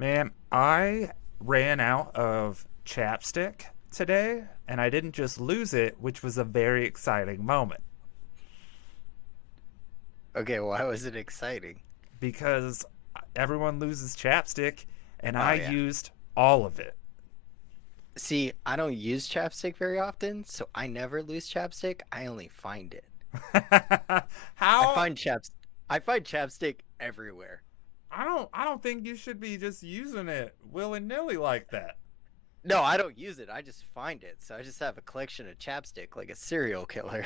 Man, I ran out of chapstick today, and I didn't just lose it, which was a very exciting moment Okay, why was it exciting? because everyone loses chapstick, and I Oh yeah. used all of it. See, I don't use chapstick very often, so I never lose chapstick. I only find it. I How? find chaps I find chapstick everywhere. I don't think you should be just using it willy nilly like that. No, I don't use it. I just find it. So I just have a collection of chapstick like a serial killer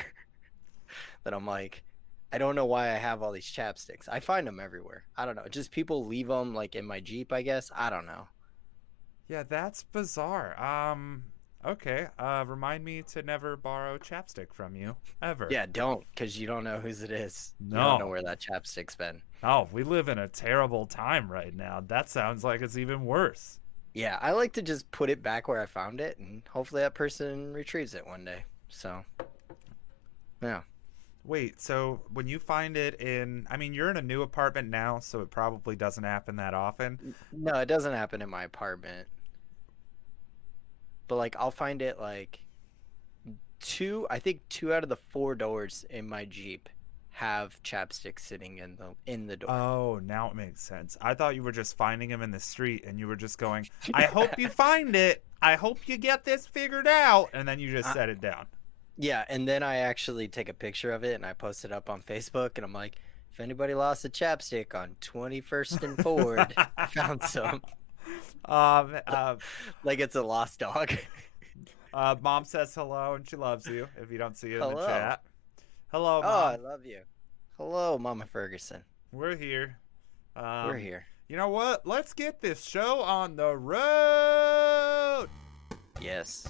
that I'm like, I don't know why I have all these chapsticks. I find them everywhere. I don't know. Just people leave them like in my Jeep, I guess. I don't know. Yeah, that's bizarre. Okay. Remind me to never borrow chapstick from you ever. Yeah, don't, because you don't know whose it is. You don't know No. where that chapstick's been. Oh, we live in a terrible time right now. That sounds like it's even worse. Yeah, I like to just put it back where I found it, and hopefully that person retrieves it one day. So, yeah. Wait, so when you find it I mean, you're in a new apartment now, so it probably doesn't happen that often. No, it doesn't happen in my apartment. But like I'll find it like I think two out of the four doors in my Jeep have chapstick sitting in the door. Oh, now it makes sense. I thought you were just finding him in the street and you were just going, I hope you find it. I hope you get this figured out. And then you just I, set it down. yeah, and then I actually take a picture of it and I post it up on Facebook and I'm like, if anybody lost a chapstick on 21st and Ford, I found some. um, uh, Like it's a lost dog. Mom says hello and she loves you if you don't see it in the Hello. chat. Hello, Oh, I Mom. love you. Hello, Mama Ferguson. We're here. We're Um, here. you know what? Let's get this show on the road. Yes.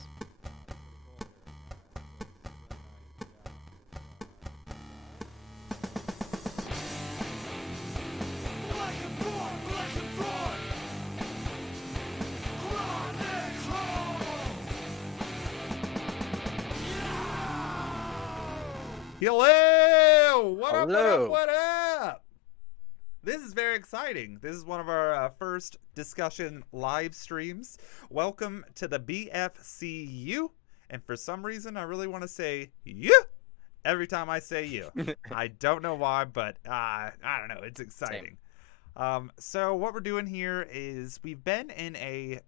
Hello! What up, what up, Hello. what up? This is very exciting. This is one of our first discussion live streams. Welcome to the BFCU. And for some reason, I really want to say you every time I say you. I don't know why, but I don't know. It's exciting. So what we're doing here is we've been in a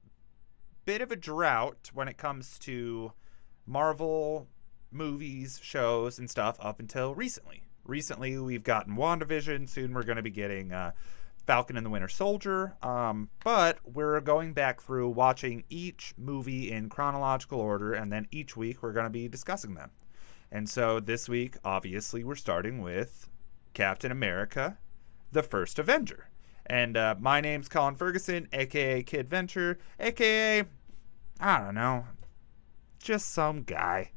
bit of a drought when it comes to Marvel movies, shows, and stuff up until recently. Recently, we've gotten WandaVision. Soon, we're going to be getting Falcon and the Winter Soldier. But we're going back through watching each movie in chronological order, and then each week we're going to be discussing them. And so this week, obviously, we're starting with Captain America, the first Avenger. And my name's Colin Ferguson, aka Kid Venture, aka, I don't know, just some guy.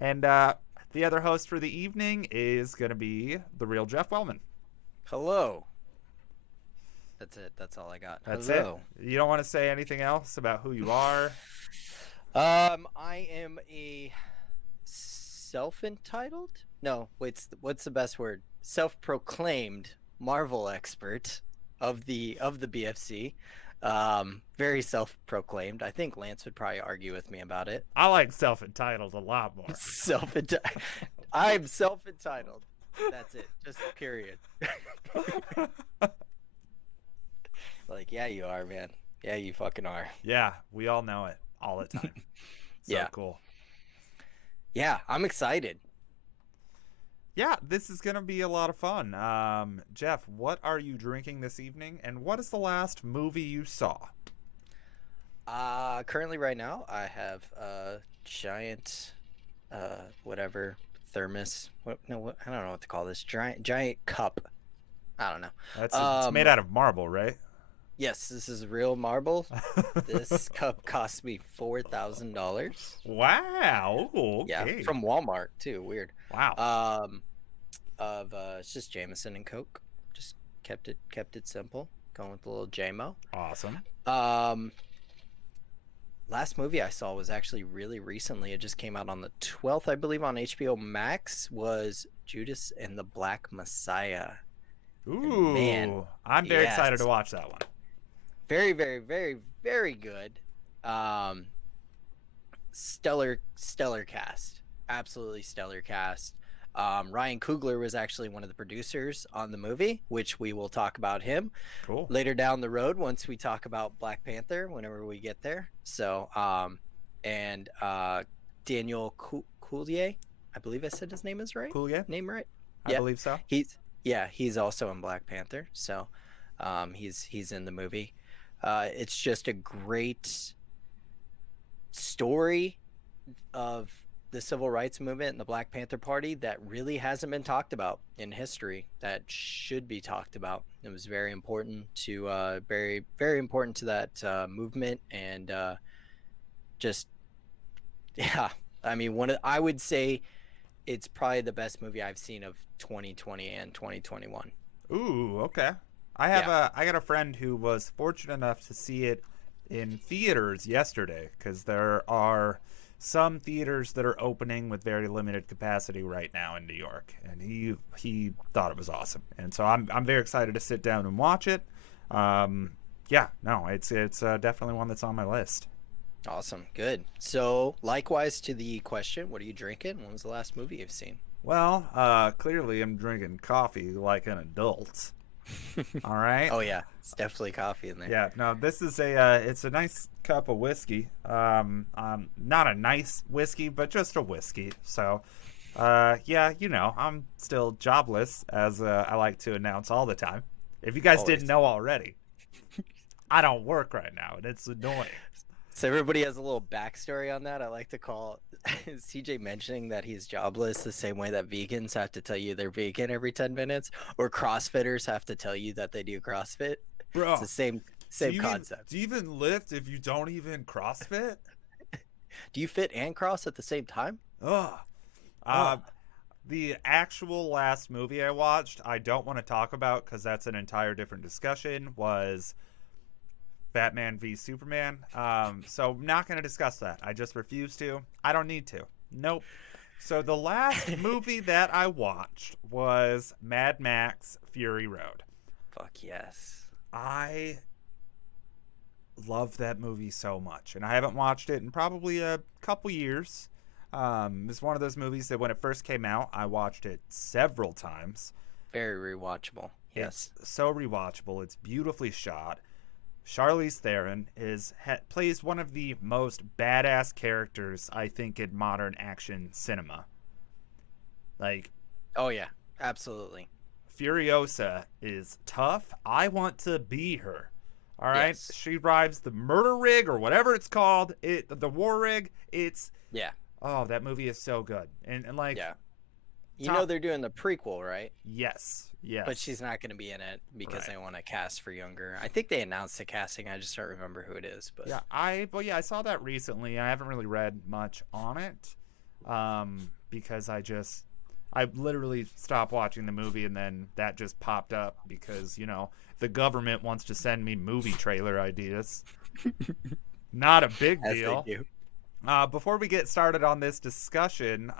And the other host for the evening is going to be the real Jeff Wellman. Hello. That's it. That's all I got. That's Hello. it. You don't want to say anything else about who you are? I am a self-entitled? No, wait, what's the best word? Self-proclaimed Marvel expert of the BFC. Very self-proclaimed. I think Lance would probably argue with me about it. I like self-entitled a lot more. Self-entitled. I'm self-entitled. That's it. Just period. Like, yeah, you are, man. Yeah, you fucking are. Yeah, we all know it all the time. So Yeah. cool. Yeah, I'm excited. Yeah, this is going to be a lot of fun. Jeff, what are you drinking this evening, and what is the last movie you saw? Currently right now I have a giant whatever thermos. What I don't know what to call this. Giant cup. I don't know. It's made out of marble, right? Yes, this is real marble. This cup cost me $4,000. Wow. Okay. Yeah, from Walmart too. Weird. Wow. It's just Jameson and Coke. Just kept it simple. Going with a little JMO. Awesome. Last movie I saw was actually really recently. It just came out on the 12th, I believe, on HBO Max. Was Judas and the Black Messiah. Ooh, Man, I'm very yes. excited to watch that one. Very, very, very, very good. Um, stellar cast. Absolutely stellar cast. Ryan Coogler was actually one of the producers on the movie, which we will talk about him Cool. later down the road once we talk about Black Panther, whenever we get there. So, and Daniel Coulier, I believe I said his name is right. Cool, yeah. Name right? I believe so. He's also in Black Panther. So, he's in the movie. It's just a great story of the civil rights movement and the Black Panther Party that really hasn't been talked about in history, that should be talked about. It was very important to very, very important to that movement, and just yeah. I mean, I would say it's probably the best movie I've seen of 2020 and 2021. Ooh, okay. I got a friend who was fortunate enough to see it in theaters yesterday, because there are some theaters that are opening with very limited capacity right now in New York, and he thought it was awesome, and so I'm very excited to sit down and watch it. It's definitely one that's on my list. Awesome, good. So, likewise to the question, what are you drinking? When was the last movie you've seen? Well, clearly I'm drinking coffee like an adult. All right. Oh yeah, it's definitely coffee in there. Yeah, no, this is it's a nice cup of whiskey. Not a nice whiskey, but just a whiskey. So, I'm still jobless, as I like to announce all the time. If you guys didn't know already, I don't work right now, and it's annoying. So everybody has a little backstory on that. I like to call CJ mentioning that he's jobless the same way that vegans have to tell you they're vegan every 10 minutes, or CrossFitters have to tell you that they do CrossFit. Bro, it's the same concept. Do you even lift if you don't even CrossFit? Do you fit and cross at the same time? The actual last movie I watched, I don't want to talk about because that's an entire different discussion, was Batman v Superman. So I'm not going to discuss that. I just refuse to. I don't need to. Nope. So the last movie that I watched was Mad Max Fury Road. Fuck yes. I love that movie so much, and I haven't watched it in probably a couple years. It's one of those movies that when it first came out, I watched it several times. Very rewatchable. Yes. It's so rewatchable. It's beautifully shot. Charlize Theron plays one of the most badass characters, I think, in modern action cinema. Like, oh yeah, absolutely. Furiosa is tough. I want to be her. All right, yes. She drives the murder rig or whatever it's called. The war rig. Yeah. Oh, that movie is so good. And like, yeah. You know they're doing the prequel, right? Yes. But she's not going to be in it because Right. they want to cast for younger. I think they announced the casting. I just don't remember who it is. But yeah, I saw that recently. I haven't really read much on it, because I literally stopped watching the movie, and then that just popped up because the government wants to send me movie trailer ideas. Not a big deal. As they do. Before we get started on this discussion,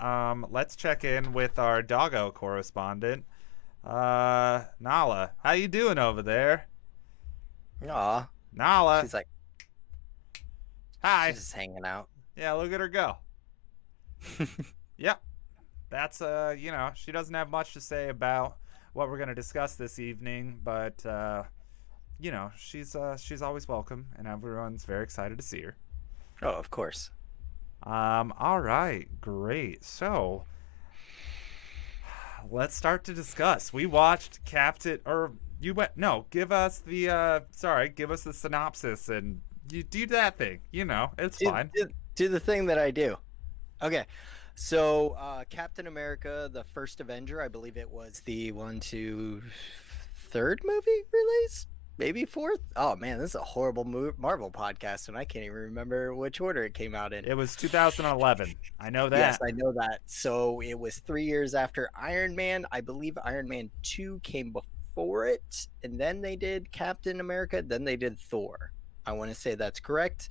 let's check in with our doggo correspondent, Nala. How you doing over there? Aw. Nala. She's like, hi. She's just hanging out. Yeah, look at her go. Yep. That's she doesn't have much to say about what we're going to discuss this evening, but she's always welcome, and everyone's very excited to see her. Oh, of course. All right, great. So let's start to discuss. We watched give us the synopsis, and you do that thing. It's fine. Do the thing that I do. Okay. So, Captain America, the first Avenger, I believe it was the 1 to 3rd movie release? Maybe 4th? Oh man, this is a horrible Marvel podcast, and I can't even remember which order it came out in. It was 2011. I know that. Yes, I know that. So it was 3 years after Iron Man. I believe Iron Man 2 came before it, and then they did Captain America, then they did Thor. I want to say that's correct.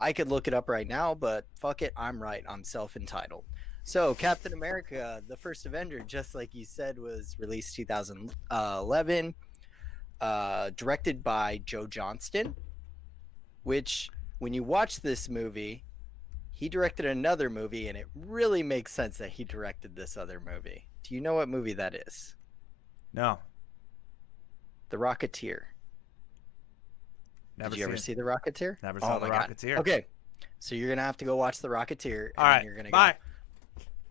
I could look it up right now, but fuck it, I'm right. I'm self-entitled. So Captain America, the first Avenger, just like you said, was released 2011. Directed by Joe Johnston. which when you watch this movie, he directed another movie, and it really makes sense that he directed this other movie. Do you know what movie that is? No, The Rocketeer. never Did you ever seen. see The Rocketeer? Never Oh saw The my God. Rocketeer. Okay, so you're gonna have to go watch The Rocketeer, and All then right. you're gonna Bye. go.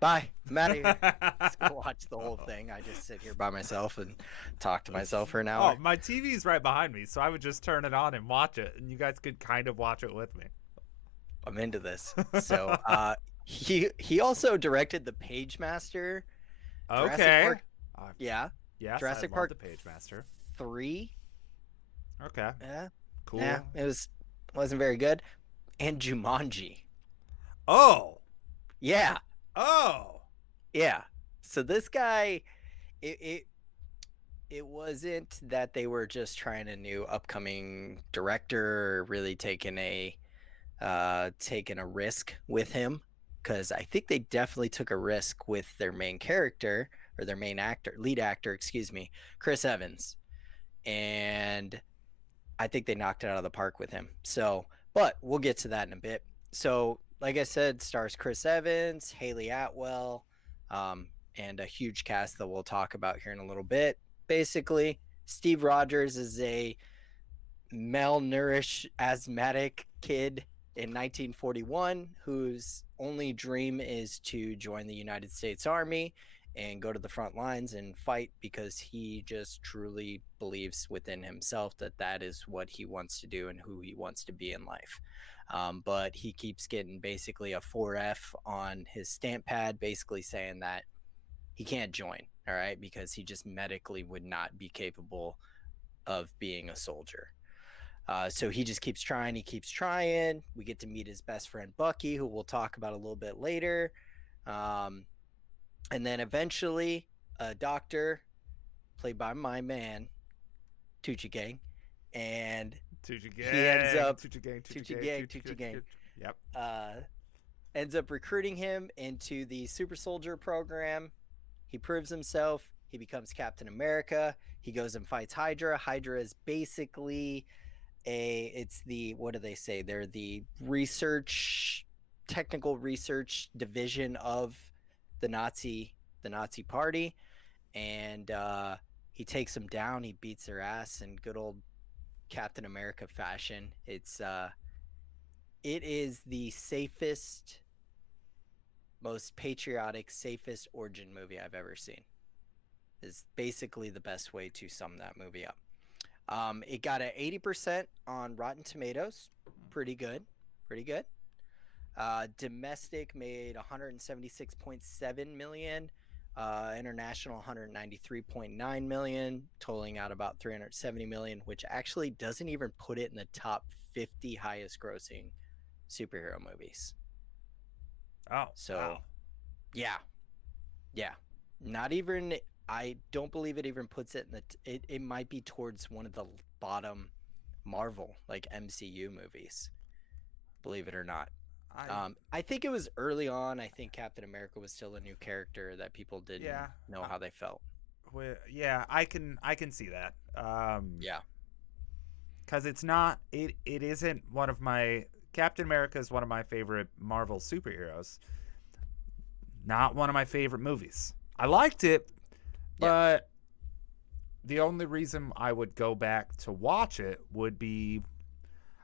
Bye. I'm out of here. Let's go watch the whole thing. I just sit here by myself and talk to myself for an hour. Oh, my TV's right behind me, so I would just turn it on and watch it, and you guys could kind of watch it with me. I'm into this. So he also directed The Page Master. Jurassic Okay. Park, yeah. Yes, Jurassic I love Park the Page Master. 3. Okay. Yeah. Cool. Yeah, it wasn't very good. And Jumanji. Oh. Yeah. Oh. Yeah. So this guy, it wasn't that they were just trying a new upcoming director, or really taking a risk with him, because I think they definitely took a risk with their main character, or their lead actor, excuse me, Chris Evans, and I think they knocked it out of the park with him. So, but we'll get to that in a bit. So, like I said, stars Chris Evans, Haley Atwell, and a huge cast that we'll talk about here in a little bit. Basically, Steve Rogers is a malnourished asthmatic kid in 1941 whose only dream is to join the United States Army and go to the front lines and fight, because he just truly believes within himself that that is what he wants to do and who he wants to be in life. But he keeps getting basically a 4F on his stamp pad, basically saying that he can't join, all right, because he just medically would not be capable of being a soldier. So he just keeps trying. He keeps trying. We get to meet his best friend, Bucky, who we'll talk about a little bit later. And then eventually a doctor, played by my man, Tucci Gang, and Tucci Gang. he ends up Tucci Gang. Yep. Ends up recruiting him into the super soldier program. He proves himself. He becomes Captain America. He goes and fights Hydra. Hydra is basically what do they say? They're the technical research division of the Nazi party, and he takes them down. He beats their ass in good old Captain America fashion. It is the safest, most patriotic, safest origin movie I've ever seen. Is basically the best way to sum that movie up. It got an 80% on Rotten Tomatoes. Pretty good. Domestic made 176.7 million. International 193.9 million, totaling out about 370 million, which actually doesn't even put it in the top 50 highest grossing superhero movies. Oh, so wow. yeah. Not even. I don't believe it even puts it in it might be towards one of the bottom Marvel, like MCU movies, believe it or not. I think it was early on. I think Captain America was still a new character that people didn't know how they felt. Yeah, I can see that. Yeah. Because it's not, it isn't one of my, Captain America is one of my favorite Marvel superheroes. Not one of my favorite movies. I liked it, but the only reason I would go back to watch it would be,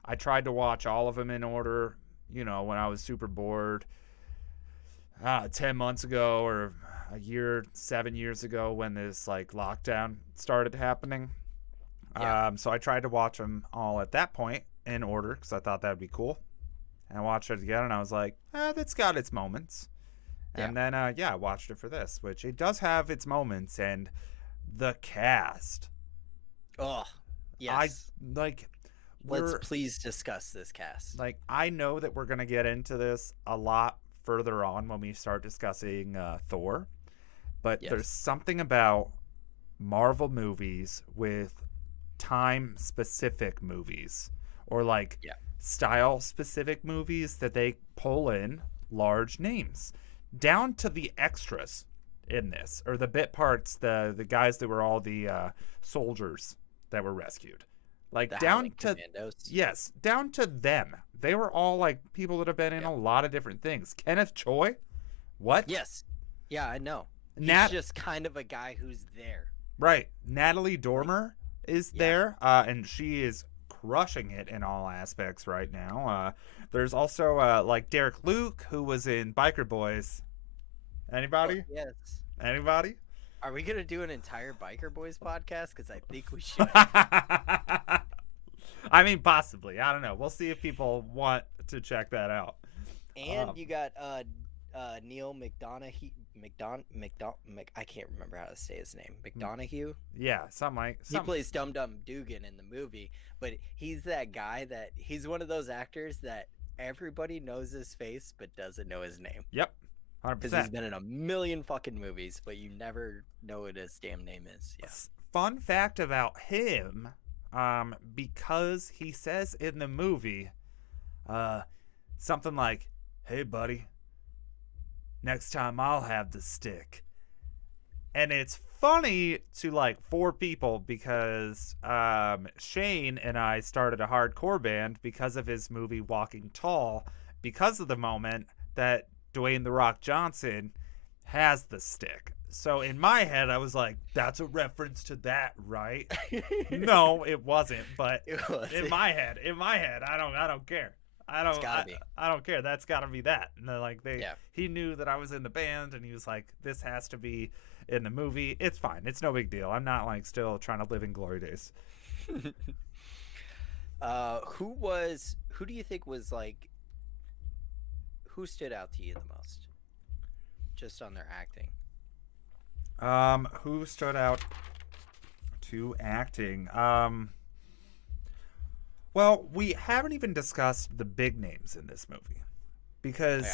I tried to watch all of them in order, when I was super bored 10 months ago, or 7 years ago, when this lockdown started happening. So I tried to watch them all at that point in order, because I thought that would be cool. And I watched it again, and I was like, that's got its moments. And then, I watched it for this, which it does have its moments. And the cast. Oh, yes. Let's please discuss this cast. I know that we're going to get into this a lot further on when we start discussing Thor. But there's something about Marvel movies with time-specific movies, or style-specific movies, that they pull in large names. Down to the extras in this, or the bit parts, the guys that were all the soldiers that were rescued. Like The down Howling to Commandos. yes, down to them. They were all like people that have been in Yep. a lot of different things. Kenneth Choi, what? Yes. Yeah, I know. He's Nat, just kind of a guy who's there. right? Natalie Like, Dormer is yeah. there, and she is crushing it in all aspects right now. There's also like Derek Luke, who was in Biker Boys. Oh, Anybody? yes. Anybody? Are we gonna do an entire Biker Boys podcast? Because I think we should. I mean, possibly. I don't know. We'll see if people want to check that out. And you got Neil McDonough. I can't remember how to say his name. McDonough. Yeah, something like He plays Dum Dum Dugan in the movie, but he's that guy that he's one of those actors that everybody knows his face but doesn't know his name. Yep, Because he's 100%. been in a million fucking movies, but you never know what his damn name is. Yeah. Fun fact about him, because he says in the movie, something like, "Hey, buddy, next time I'll have the stick." And it's funny to like 4 people because Shane and I started a hardcore band because of his movie Walking Tall, because of the moment that Dwayne "The Rock" Johnson has the stick. So in my head, I was like, "That's a reference to that, right?" No, it wasn't. But It was. in my head, I don't care. It's gotta be. I don't care. That's got to be that. And then, like Yeah. he knew that I was in the band, and he was like, "This has to be in the movie." It's fine. It's no big deal. I'm not like still trying to live in glory days. Who do you think was like, who stood out to you the most? Just on their acting. Who stood out to acting? Well, we haven't even discussed the big names in this movie because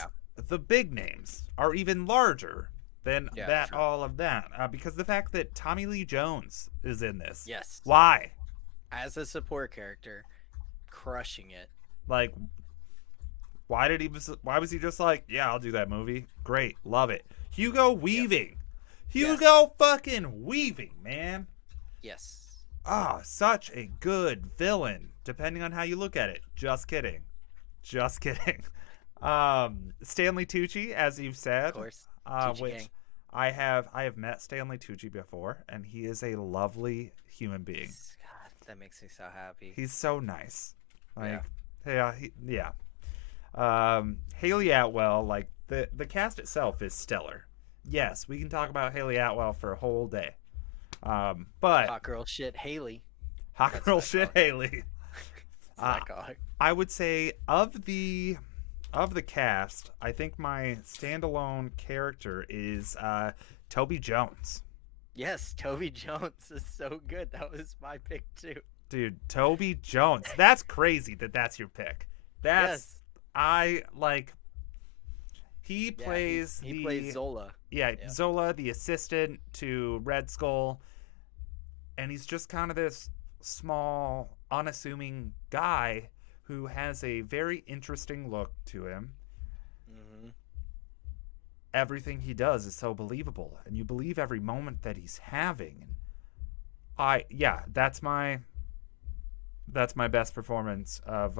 the big names are even larger than true. all of that. Because the fact that Tommy Lee Jones is in this. Yes. Why? As a support character, crushing it. Like, why was he just like, "Yeah, I'll do that movie. Great. Love it." Hugo Weaving. Hugo fucking Weaving, man. Yes. Ah, such a good villain, depending on how you look at it. Just kidding. Just kidding. Stanley Tucci, as you've said. Of course. Which gang. I have met Stanley Tucci before, and he is a lovely human being. God, that makes me so happy. He's so nice. Like, yeah. Haley Atwell, like the cast itself is stellar. Yes, we can talk about Haley Atwell for a whole day. But Hot girl shit Haley. hot That's girl what I shit call Haley. That's what I call her. I would say of the cast, I think my standalone character is Toby Jones. Yes, Toby Jones is so good. That was my pick too. Dude, Toby Jones. That's crazy that's your pick. Yes. I like. He plays he plays Zola. Yeah, Zola, the assistant to Red Skull, and he's just kind of this small, unassuming guy who has a very interesting look to him. Mm-hmm. Everything he does is so believable, and you believe every moment that he's having. That's my best performance of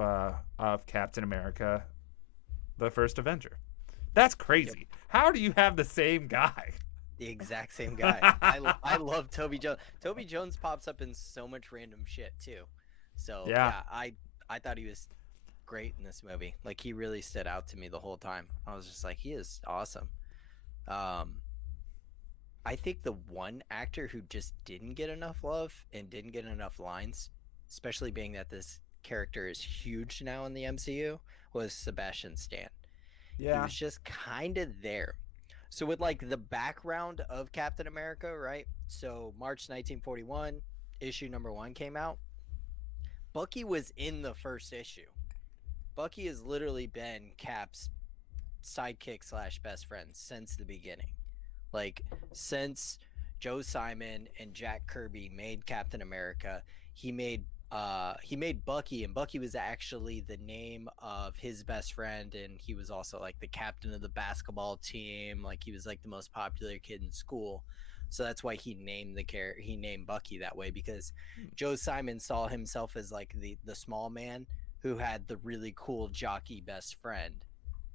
Captain America, the first Avenger. That's crazy. Yep. How do you have the same guy? The exact same guy. I love Toby Jones. Toby Jones pops up in so much random shit too. So I thought he was great in this movie. Like, he really stood out to me the whole time. I was just like, he is awesome. I think the one actor who just didn't get enough love and didn't get enough lines, especially being that this character is huge now in the MCU, was Sebastian Stan. Yeah. He was just kind of there. So with like the background of Captain America, right? So March 1941, issue number 1 came out. Bucky was in the first issue. Bucky has literally been Cap's sidekick / best friend since the beginning. Like, since Joe Simon and Jack Kirby made Captain America, he made Bucky, and Bucky was actually the name of his best friend, and he was also like the captain of the basketball team. Like, he was like the most popular kid in school. So that's why he named Bucky that way, because Hmm. Joe Simon saw himself as like the small man who had the really cool jockey best friend.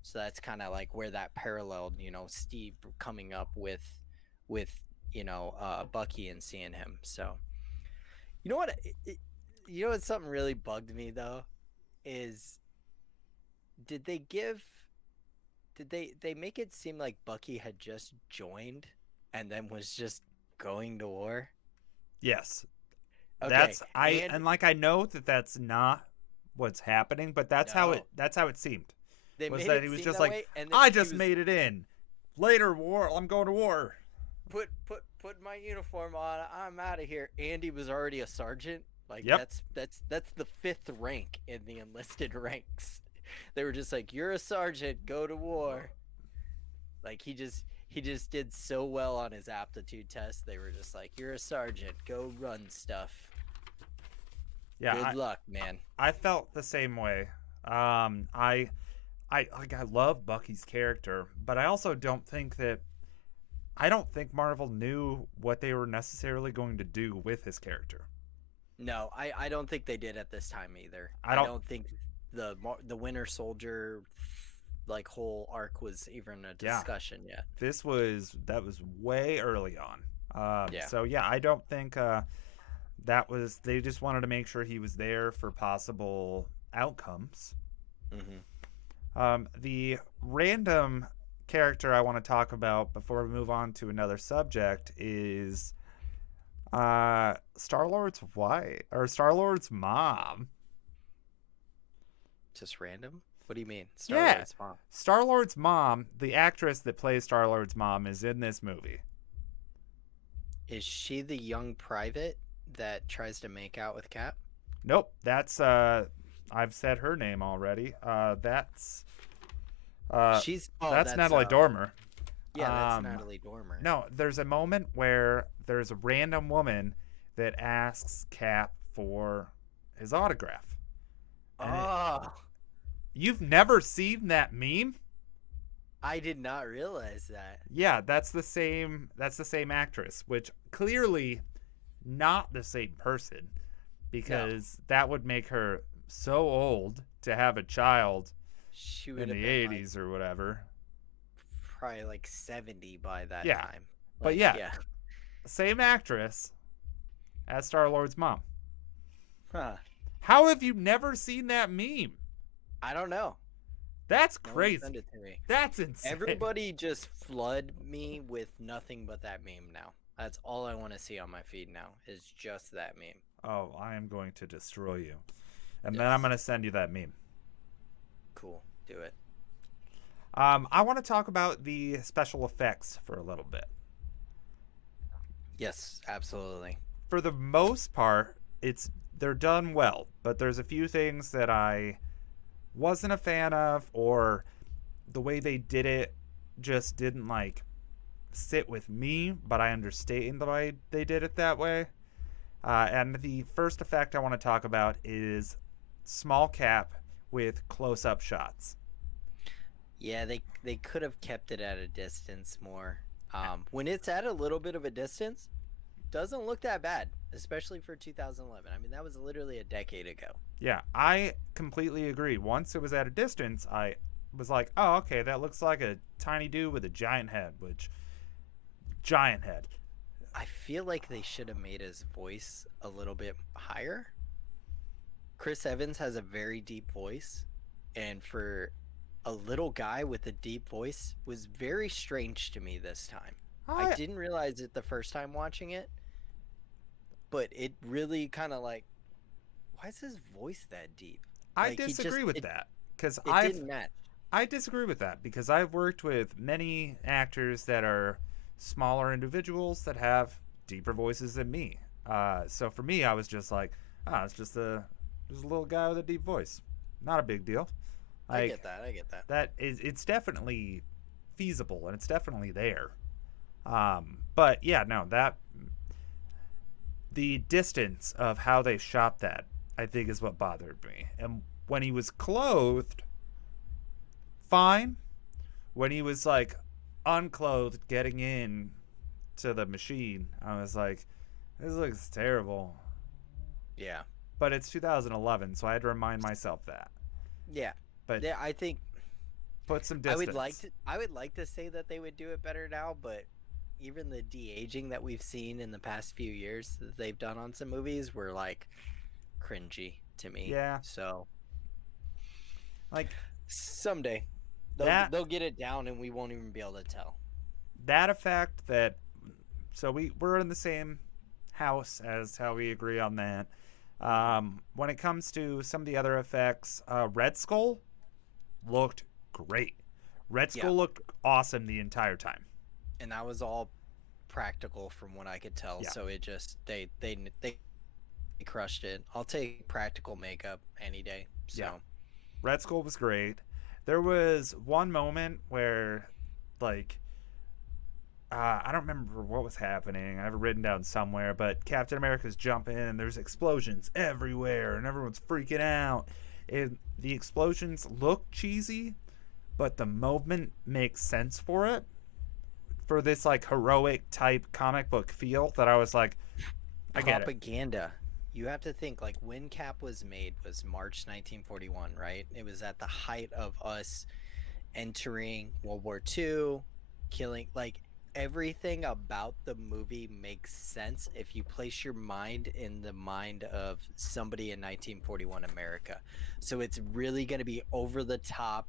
So that's kind of like where that paralleled, Steve coming up with Bucky and seeing him. So you know what? You know what? Something really bugged me though is did they give did they make it seem like Bucky had just joined and then was just going to war? Yes. Okay, And like I know that that's not what's happening, but no, that's how it seemed. they Was made that it he was seem just that like, way, and that I he just was made it in. Later war, I'm going to war. put my uniform on. I'm out of here. Andy was already a sergeant. Like Yep. that's the 5th rank in the enlisted ranks. They were just like, you're a sergeant, go to war. Like he just did so well on his aptitude test. They were just like, you're a sergeant, go run stuff. Yeah, Good luck, man. I felt the same way. I love Bucky's character, but I also don't think Marvel knew what they were necessarily going to do with his character. No, I don't think they did at this time either. I I don't- don't think the Winter Soldier like whole arc was even a Yeah. discussion yet. That was way early on. Yeah. So yeah, I don't think they just wanted to make sure he was there for possible outcomes. The random character I want to talk about before we move on to another subject is Star-Lord's mom. Just random? What do you mean? Yeah. Star-Lord's mom. Star-Lord's mom, the actress that plays Star-Lord's mom, is in this movie. Is she the young private that tries to make out with Cap? Nope, that's I've said her name already. That's that's Natalie Dormer. Yeah, that's Natalie Dormer. No, there's a moment where there's a random woman that asks Cap for his autograph. You've never seen that meme? I did not realize that. Yeah, that's the same actress, which clearly not the same person, because that would make her so old to have a child in the 80s or whatever. Probably like 70 by that Yeah. time. But yeah, same actress as Star-Lord's mom. Huh. How have you never seen that meme? I don't know. That's No one crazy. sent it to me. That's insane. Everybody just flood me with nothing but that meme now. That's all I want to see on my feed now is just that meme. Oh, I am going to destroy you. And then I'm going to send you that meme. Cool. Do it. I want to talk about the special effects for a little bit. Yes, absolutely. For the most part, they're done well, but there's a few things that I wasn't a fan of, or the way they did it just didn't sit with me, but I understand the way they did it that way. And the first effect I want to talk about is small Cap with close-up shots. Yeah, they could have kept it at a distance more. When it's at a little bit of a distance, doesn't look that bad, especially for 2011. I mean, that was literally a decade ago. Yeah, I completely agree. Once it was at a distance, I was like, oh, okay, that looks like a tiny dude with a giant head, giant head. I feel like they should have made his voice a little bit higher. Chris Evans has a very deep voice, and for a little guy with a deep voice was very strange to me this time. I didn't realize it the first time watching it, but it really kind of why is his voice that deep? I disagree with that, because it didn't match. I disagree with that because I've worked with many actors that are smaller individuals that have deeper voices than me. So for me, I was just like, it's just a little guy with a deep voice. Not a big deal. I get that. It's definitely feasible and it's definitely there. But yeah, no, the distance of how they shot that, I think, is what bothered me. And when he was clothed, fine. When he was unclothed, getting in to the machine, I was like, this looks terrible. Yeah. But it's 2011, so I had to remind myself that. Yeah. But Yeah, I think put some I distance. would like to say that they would do it better now, but even the de-aging that we've seen in the past few years that they've done on some movies were like cringy to me. Yeah, So like someday that they'll get it down and we won't even be able to tell. that effect that. So we're in the same house as how we agree on that. When it comes to some of the other effects, Red Skull looked great. Red Yeah. Skull looked awesome the entire time. And that was all practical from what I could tell. Yeah. So it just they crushed it. I'll take practical makeup any day. So Yeah. Red Skull was great. There was one moment where, like, I don't remember what was happening. I have it written down somewhere, but Captain America's jumping and there's explosions everywhere and everyone's freaking out. And the explosions look cheesy, but the movement makes sense for it. For this like heroic type comic book feel that I was like, I get it. propaganda. You have to think like when Cap was made was March 1941, right? It was at the height of us entering World War II, killing like everything about the movie makes sense if you place your mind in the mind of somebody in 1941 America. So it's really going to be over the top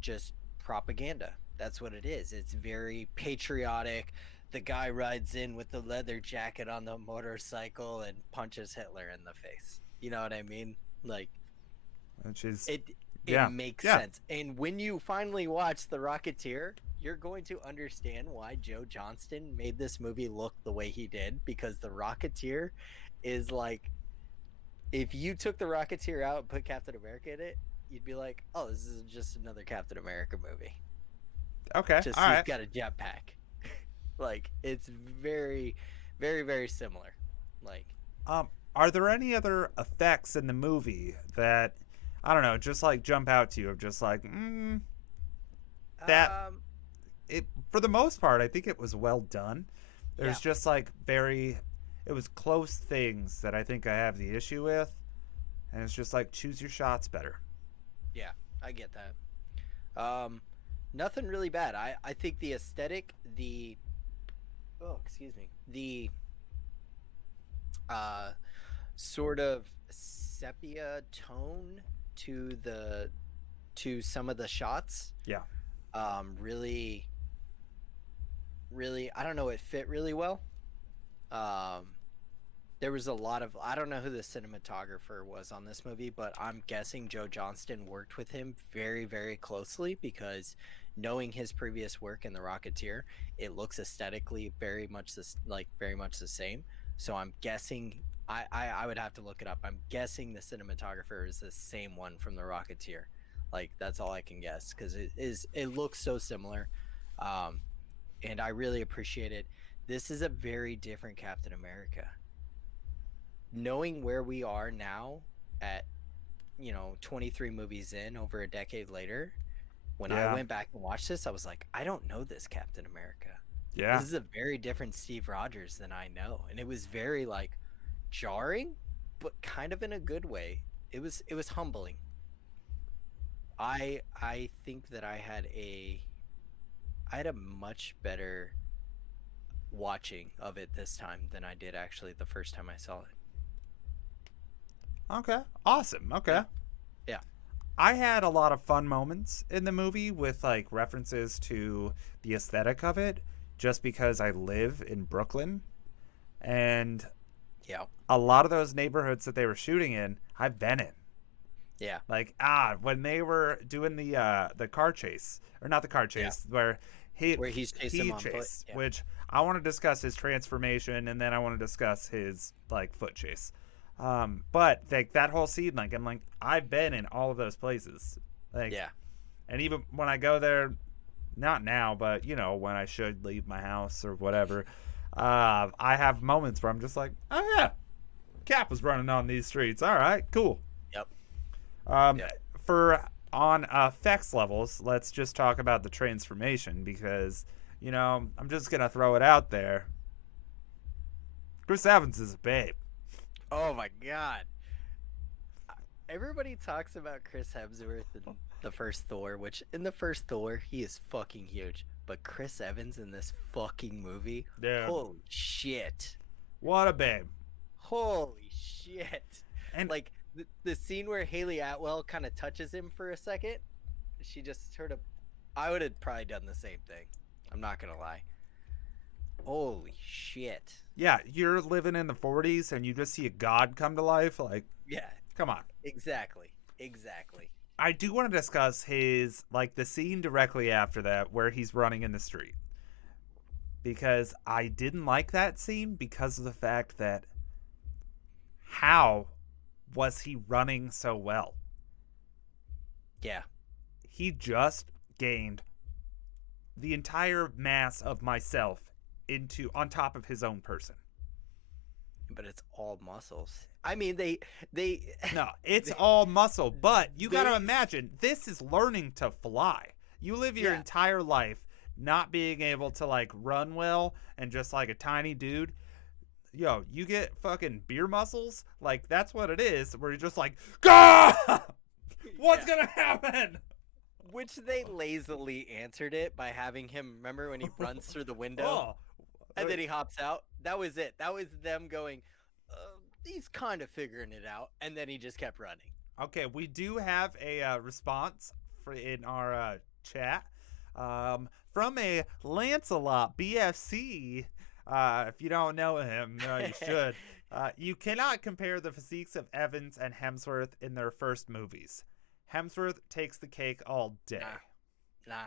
just propaganda. That's what it is. It's very patriotic. The guy rides in with the leather jacket on the motorcycle and punches Hitler in the face. You know what I mean? Like Which is it yeah. makes Yeah. sense. And when you finally watch The Rocketeer, you're going to understand why Joe Johnston made this movie look the way he did, because The Rocketeer is like, if you took The Rocketeer out and put Captain America in it, you'd be like, oh, this is just another Captain America movie. Okay. Just All he's right. got a jetpack. Like it's very, very, very similar. Like Are there any other effects in the movie that I don't know, just like jump out to you of just like that it for the most part I think it was well done. There's yeah, just like very it was close things that I think I have the issue with, and it's just like choose your shots better. yeah, I get that. Nothing really bad. I think the aesthetic, the the sort of sepia tone to some of the shots, Yeah. really, really, I don't know, it fit really well. Um, there was a lot of, I don't know who the cinematographer was on this movie, but I'm guessing Joe Johnston worked with him very, very closely, because knowing his previous work in The Rocketeer, it looks aesthetically very much the same. So I'm guessing I would have to look it up. I'm guessing the cinematographer is the same one from The Rocketeer. Like that's all I can guess, because it looks so similar. And I really appreciate it. This is a very different Captain America. Knowing where we are now at 23 movies in, over a decade later, when I Yeah. went back and watched this, I was like, I don't know this Captain America. Yeah. This is a very different Steve Rogers than I know. And it was very like jarring, but kind of in a good way. It was humbling. I think that I had a much better watching of it this time than I did actually the first time I saw it. Okay. Awesome. Okay. Yeah. I had a lot of fun moments in the movie with like references to the aesthetic of it just because I live in Brooklyn, and Yeah. a lot of those neighborhoods that they were shooting in, I've been in. Yeah. Like when they were doing the car chase, or not the car chase, where Where he's chasing him on foot. Yeah. which I want to discuss his transformation, and then I want to discuss his like foot chase. But like that whole scene, like I'm like I've been in all of those places, like Yeah. and even when I go there, not now, but when I should leave my house or whatever, I have moments where I'm just like, oh yeah, Cap was running on these streets. All right, cool. Yep. Yep. For on effects levels, let's just talk about the transformation, because I'm just gonna throw it out there. Chris Evans is a babe. Oh my god. Everybody talks about Chris Hemsworth in the first Thor, which in the first Thor, he is fucking huge. But Chris Evans in this fucking movie, Dude, holy shit. what a babe. Holy shit. And Like, the scene where Haley Atwell kind of touches him for a second, she just sort of. I would have probably done the same thing. I'm not going to lie. Holy shit. yeah, you're living in the 40s and you just see a god come to life. Like, Yeah, come on. exactly. I do want to discuss the scene directly after that where he's running in the street. Because I didn't like that scene because of the fact that how was he running so well? Yeah. He just gained the entire mass of myself on top of his own person. But it's all muscles. I mean, they No, it's all muscle, but you got to imagine this is learning to fly. You live your entire life not being able to like run well and just like a tiny dude. Yo, you get fucking beer muscles. Like that's what it is. Where you're just like, Gah! What's gonna happen? Which they lazily answered it by having him. Remember when he runs through the window and then he hops out? That was it. That was them going. He's kind of figuring it out, and then he just kept running. Okay, we do have a response in our chat from a Lancelot BFC. If you don't know him, you should. You cannot compare the physiques of Evans and Hemsworth in their first movies. Hemsworth takes the cake all day. Nah.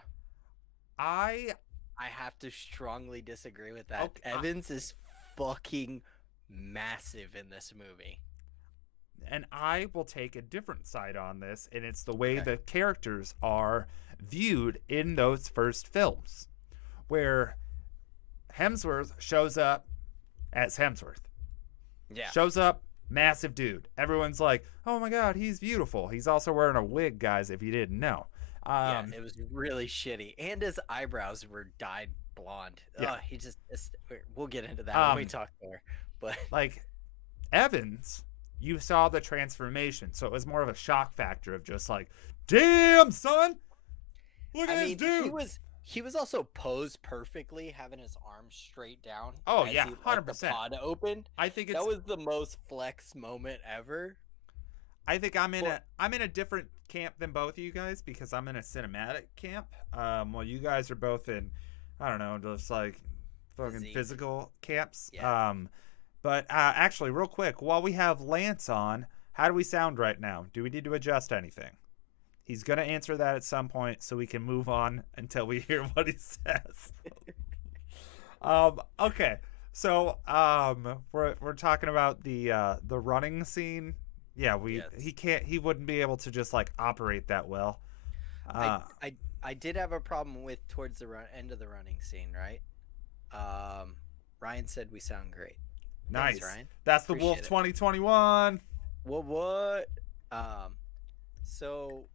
I have to strongly disagree with that. Okay, Evans is fucking massive in this movie. And I will take a different side on this, and it's the way the characters are viewed in those first films, where Hemsworth shows up as Hemsworth. Yeah. Shows up, massive dude. Everyone's like, oh my god, he's beautiful. He's also wearing a wig, guys, if you didn't know. Yeah, it was really shitty. And his eyebrows were dyed blonde. Yeah. He just... We'll get into that when we talk more. But like, Evans, you saw the transformation, so it was more of a shock factor of just like, damn, son! Look at this dude! He was also posed perfectly, having his arms straight down. Oh yeah, 100%. The pod opened. I think that was the most flex moment ever. I think I'm in a different camp than both of you guys because I'm in a cinematic camp. While you guys are both in, I don't know, just like fucking physical camps. Yeah. But actually, real quick, while we have Lance on, how do we sound right now? Do we need to adjust anything? He's going to answer that at some point so we can move on until we hear what he says. Okay. So, we're talking about the running scene. Yeah, he wouldn't be able to just like operate that well. I did have a problem with towards the end of the running scene, right? Ryan said we sound great. Nice. Thanks, Ryan. That's the Appreciate Wolf it. 2021. What? So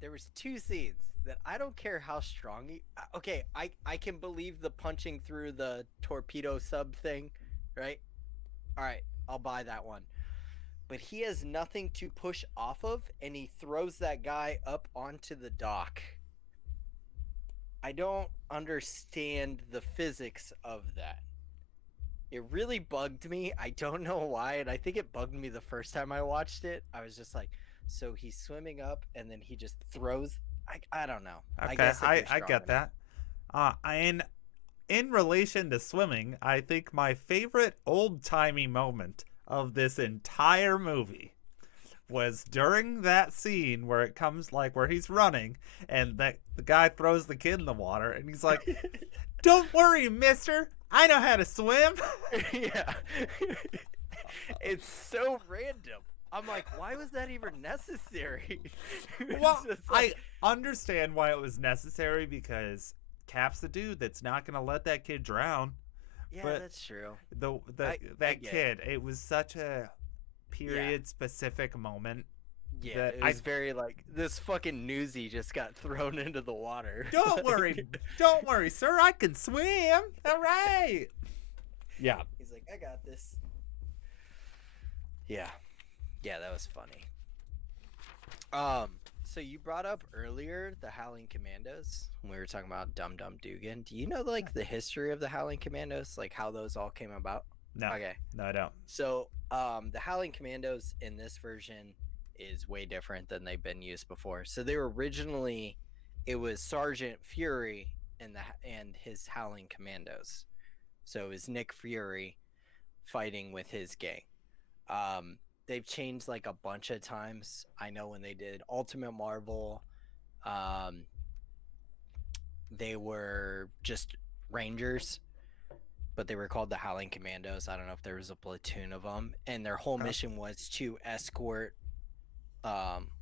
there was two scenes that I don't care how strong he... Okay, I can believe the punching through the torpedo sub thing, right? All right, I'll buy that one. But he has nothing to push off of, and he throws that guy up onto the dock. I don't understand the physics of that. It really bugged me. I don't know why, and I think it bugged me the first time I watched it. I was just like, so he's swimming up, and then he just throws... I don't know. Okay, I get that. In relation to swimming, I think my favorite old-timey moment of this entire movie was during that scene where it comes like where he's running and the guy throws the kid in the water and he's like, don't worry, mister, I know how to swim. Yeah. It's so random. I'm like, why was that even necessary? Well, I understand why it was necessary because Cap's the dude that's not going to let that kid drown. Yeah, but that's true. That kid, it was such a period specific moment. Yeah, that it was very like this fucking newsie just got thrown into the water. don't worry, don't worry, sir, I can swim. All right. Yeah. He's like, I got this. Yeah. Yeah, that was funny. So you brought up earlier the Howling Commandos when we were talking about Dum Dum Dugan. Do you know like the history of the Howling Commandos, like how those all came about? No. Okay. No, I don't. So, the Howling Commandos in this version is way different than they've been used before. So they were originally, it was Sergeant Fury and his Howling Commandos. So it was Nick Fury fighting with his gang. They've changed like a bunch of times. I know when they did Ultimate Marvel, they were just Rangers, but they were called the Howling Commandos. I don't know if there was a platoon of them, and their whole mission was to escort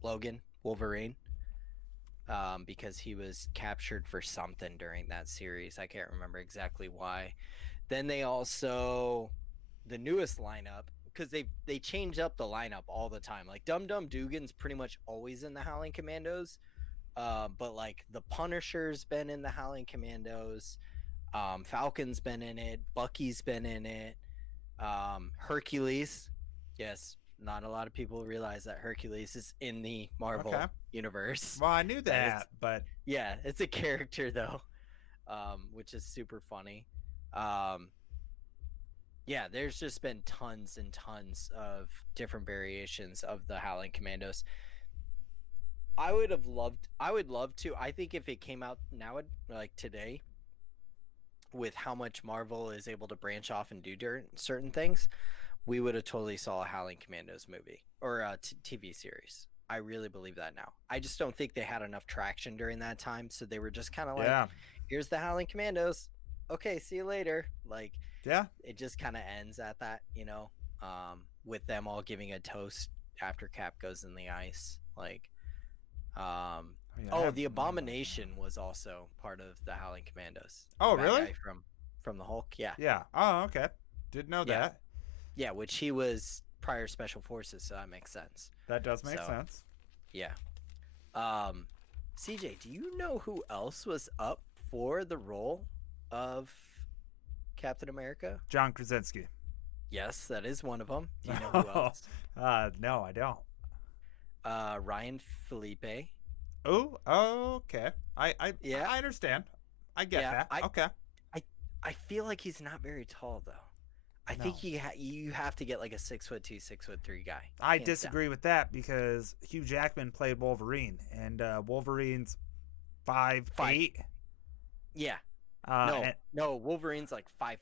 Logan Wolverine, because he was captured for something during that series. I can't remember exactly why. Then they also, the newest lineup, because they change up the lineup all the time. Like Dum Dum Dugan's pretty much always in the Howling Commandos, but like the Punisher's been in the Howling Commandos. Falcon's been in it. Bucky's been in it. Hercules, yes, not a lot of people realize that Hercules is in the Marvel universe. Well, I knew that, but yeah, it's a character though, which is super funny. Yeah, there's just been tons and tons of different variations of the Howling Commandos. I would love to. I think if it came out now, like today, with how much Marvel is able to branch off and do certain things, we would have totally saw a Howling Commandos movie or a TV series. I really believe that now. I just don't think they had enough traction during that time, so they were just kind of like, here's the Howling Commandos. Okay, see you later. Like, yeah, it just kind of ends at that, you know, with them all giving a toast after Cap goes in the ice. Like, the Abomination was also part of the Howling Commandos. Oh, that really? Guy from the Hulk, yeah. Yeah. Oh, okay. Didn't know that. Yeah, which he was prior Special Forces, so that makes sense. That does make sense. Yeah. CJ, do you know who else was up for the role of Captain America? John Krasinski. Yes, that is one of them. Do you know who else? No, I don't. Ryan Felipe. Oh, okay. I understand. I get that. Okay. I feel like he's not very tall though. I think you have to get like a 6'2", 6'3" guy. I disagree with that because Hugh Jackman played Wolverine, and Wolverine's 5'8". Yeah. No, Wolverine's like 5'3".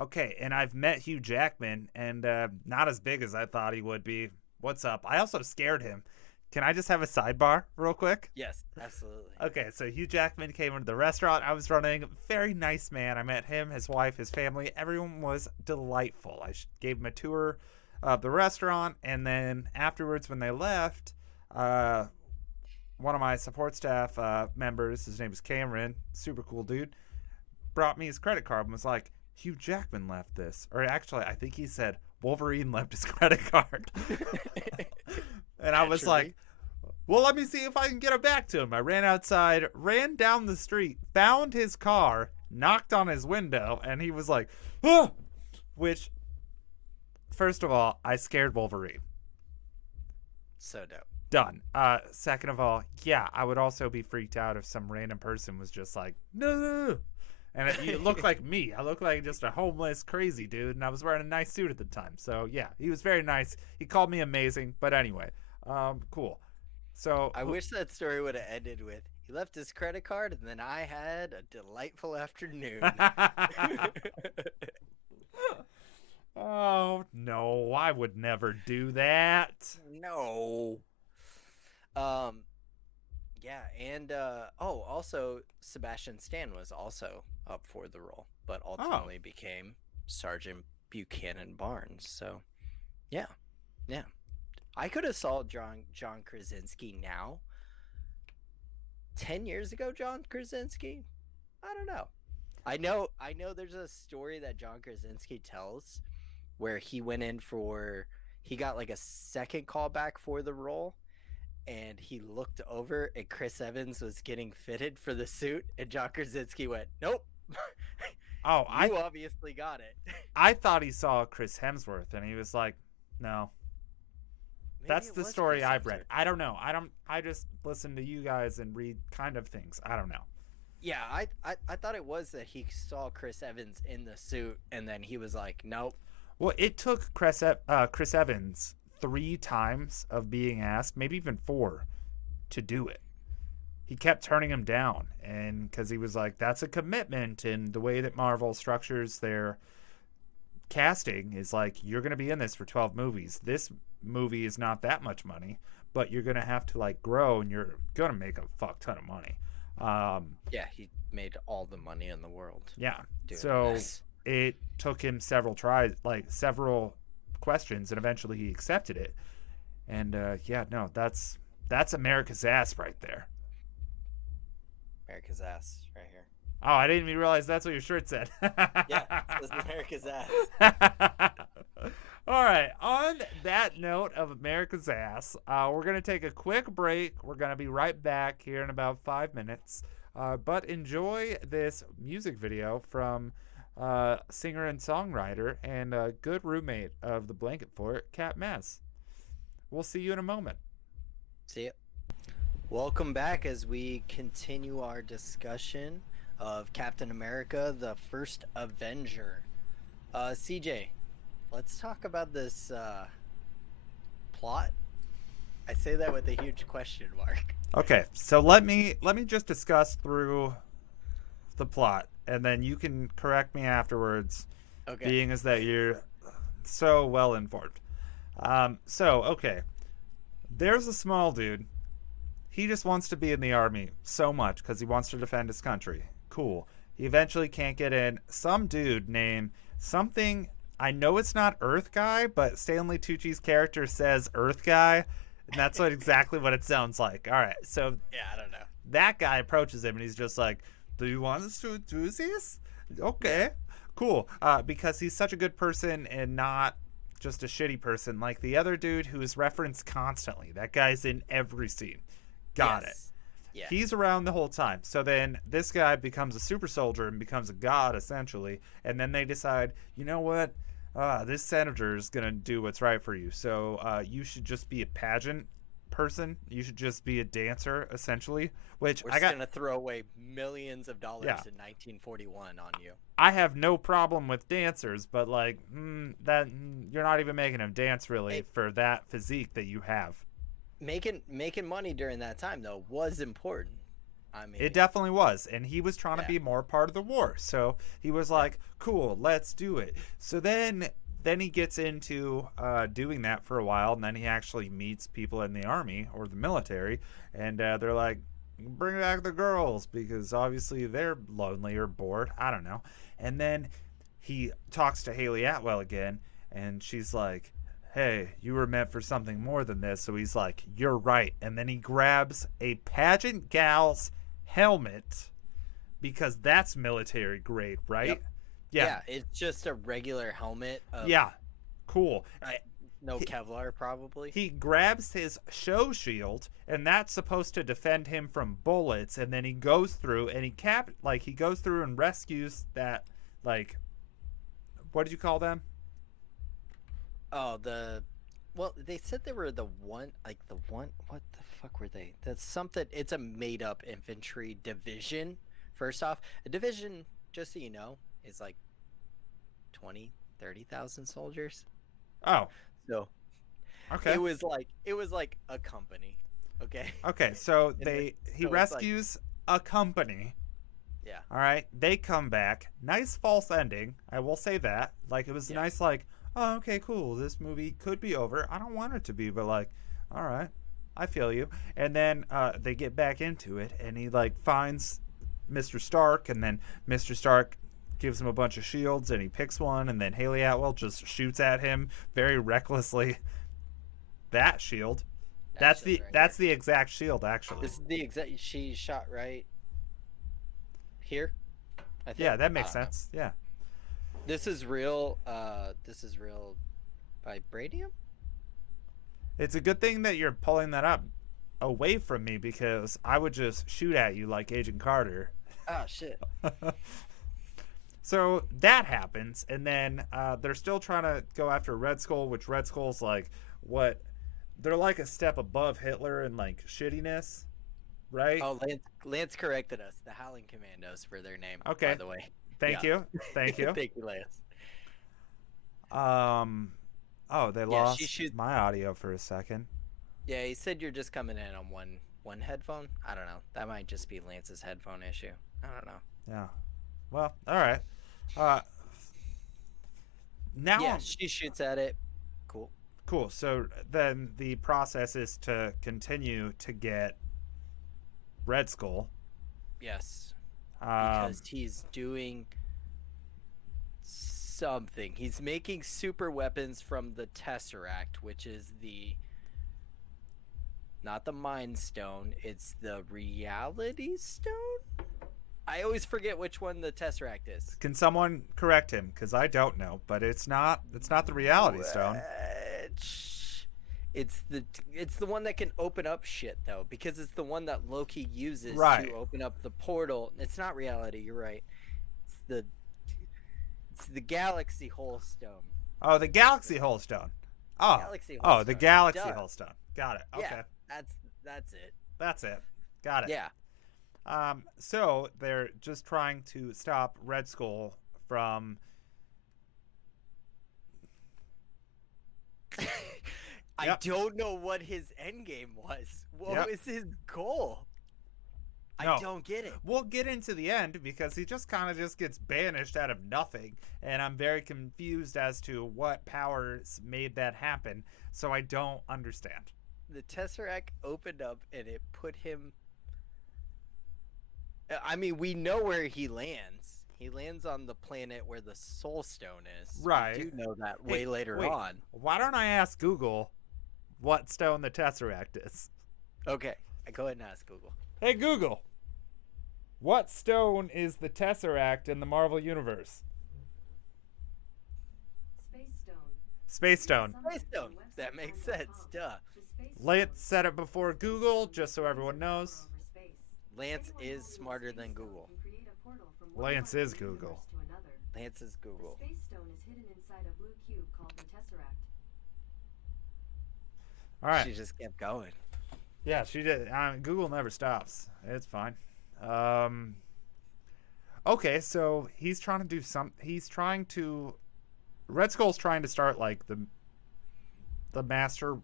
Okay, and I've met Hugh Jackman, and not as big as I thought he would be. What's up? I also scared him. Can I just have a sidebar real quick? Yes, absolutely. Okay, so Hugh Jackman came into the restaurant I was running. Very nice man. I met him, his wife, his family. Everyone was delightful. I gave him a tour of the restaurant, and then afterwards when they left, one of my support staff members, his name is Cameron, super cool dude, brought me his credit card and was like, Hugh Jackman left this. Or actually, I think he said Wolverine left his credit card. And I was like, well, let me see if I can get it back to him. I ran outside, ran down the street, found his car, knocked on his window, and he was like, oh! Which, first of all, I scared Wolverine. So dope. Done. Second of all, yeah, I would also be freaked out if some random person was just like, no. And it looked like me. I looked like just a homeless, crazy dude, and I was wearing a nice suit at the time. So, yeah, he was very nice. He called me amazing, but anyway, cool. So I wish that story would have ended with, he left his credit card, and then I had a delightful afternoon. Oh, no, I would never do that. No. Yeah, and also Sebastian Stan was also up for the role, but ultimately became Sergeant Buchanan Barnes. So, yeah. I could have saw John Krasinski now. 10 years ago, John Krasinski? I don't know. I know there's a story that John Krasinski tells where he went in he got like a second callback for the role, and he looked over and Chris Evans was getting fitted for the suit, and John Krasinski went, "Nope, Oh, you obviously got it." I thought he saw Chris Hemsworth, and he was like, "No." Maybe That's it the was story Chris I've read. Hemsworth. I don't know. I just listen to you guys and read kind of things. I don't know. Yeah, I thought it was that he saw Chris Evans in the suit, and then he was like, "Nope." Well, it took Chris Evans 3 times of being asked, maybe even 4, to do it. He kept turning him down, and because he was like, "That's a commitment." And the way that Marvel structures their casting is like, you're going to be in this for 12 movies. This movie is not that much money, but you're going to have to like grow, and you're going to make a fuck ton of money. Yeah, he made all the money in the world. Yeah. Doing So this. it took him several tries, like several questions, and eventually he accepted it. And yeah, no, that's America's ass right there. America's ass right here. Oh, I didn't even realize that's what your shirt said. Yeah, it says America's ass. All right. On that note of America's ass, we're going to take a quick break. We're going to be right back here in about 5 minutes. But enjoy this music video from singer and songwriter and a good roommate of the Blanket Fort, Cat Mess. We'll see you in a moment. See ya. Welcome back as we continue our discussion of Captain America, the first Avenger. CJ, let's talk about this plot. I say that with a huge question mark. Okay, so let me just discuss through the plot, and then you can correct me afterwards. Okay. Being as that you're so well informed. Okay, there's a small dude. He just wants to be in the army so much because he wants to defend his country. Cool. He eventually can't get in. Some dude named something. I know it's not Earth Guy, but Stanley Tucci's character says Earth Guy, and that's exactly what it sounds like. All right, so Yeah, I don't know. that guy approaches him, and he's just like, "Do you want us to do this? Okay, cool." Because he's such a good person and not just a shitty person like the other dude who is referenced constantly. That guy's in every scene. Got it. Yeah. He's around the whole time. So then this guy becomes a super soldier and becomes a god, essentially. And then they decide, you know what? This senator is going to do what's right for you. So you should just be a pageant person. You should just be a dancer, essentially. Which We're just going to throw away millions of dollars in 1941 on you. I have no problem with dancers, but like that you're not even making them dance really for that physique that you have. Making money during that time though was important. I mean, it definitely was, and he was trying to be more part of the war. So he was like, "Cool, let's do it." So then he gets into doing that for a while, and then he actually meets people in the army or the military, and they're like, "Bring back the girls," because obviously they're lonely or bored. I don't know. And then he talks to Haley Atwell again, and she's like, "Hey, you were meant for something more than this." So he's like, "You're right." And then he grabs a pageant gal's helmet because that's military grade, right? Yep. Yeah, it's just a regular helmet. Yeah, cool. No Kevlar, probably. He grabs his show shield, and that's supposed to defend him from bullets. And then he goes through and he goes through and rescues that, like, what did you call them? Oh, well, they said they were what the fuck were they? That's something, it's a made up infantry division. First off, a division, just so you know, is like 20,000-30,000 soldiers. Oh. So, okay. It was like a company. Okay. Okay, so he rescues a company. Yeah. All right. They come back. Nice false ending. I will say that. Like, it was nice, like, oh, okay, cool. This movie could be over. I don't want it to be, but like, all right, I feel you. And then they get back into it, and he like finds Mr. Stark, and then Mr. Stark gives him a bunch of shields, and he picks one, and then Haley Atwell just shoots at him very recklessly. That shield. That's the exact shield, actually. This is the exact. She shot right here, I think. Yeah, that makes sense. Yeah. This is real. This is real vibranium. It's a good thing that you're pulling that up, away from me because I would just shoot at you like Agent Carter. Oh shit. So that happens, and then they're still trying to go after Red Skull, which Red Skull's like what? They're like a step above Hitler in like shittiness, right? Oh, Lance corrected us. The Howling Commandos for their name. Okay. By the way. Thank Yeah. you. Thank you. Thank you, Lance. Oh, they Yeah, lost she shoots- my audio for a second. Yeah, he said you're just coming in on one headphone. I don't know. That might just be Lance's headphone issue. I don't know. Yeah. Well, all right. Now Yeah, she shoots at it. Cool. cool. So then the process is to continue to get Red Skull. Yes. Um, Because he's doing something. He's making super weapons from the Tesseract, which is not the Mind Stone, it's the Reality Stone? I always forget which one the Tesseract is. can someone correct him? Because I don't know, but it's not the Reality Stone. It's the one that can open up shit though, because it's the one that Loki uses Right. to open up the portal. It's not Reality, you're right. It's the Galaxy Hole Stone. Oh, the Galaxy Hole Stone. Oh, Galaxy Hole oh, the Stone. Galaxy Duh. Hole Stone. Got it. Okay, Yeah, that's it. that's it. Got it. Yeah. So they're just trying to stop Red Skull from. I Yep. don't know what his end game was. What Yep. was his goal? No. I don't get it. We'll get into the end because he just kind of just gets banished out of nothing, and I'm very confused as to what powers made that happen. So I don't understand. The Tesseract opened up and it put him. I mean, we know where he lands. He lands on the planet where the Soul Stone is. Right. We do know that Hey, way later wait. on. Why don't I ask Google what stone the Tesseract is? Okay, go ahead and ask Google. Hey Google, what stone is the Tesseract in the Marvel Universe? Space Stone. Space Stone. That makes sense. Duh. Let's set it before Google, just so everyone knows. Lance is smarter than Google. Lance is Google. Lance is Google. The space stone is hidden inside a blue cube called the Tesseract. All right. She just kept going. Yeah, she did. Google never stops. It's fine. Okay, so he's trying to do Red Skull's trying to start like the master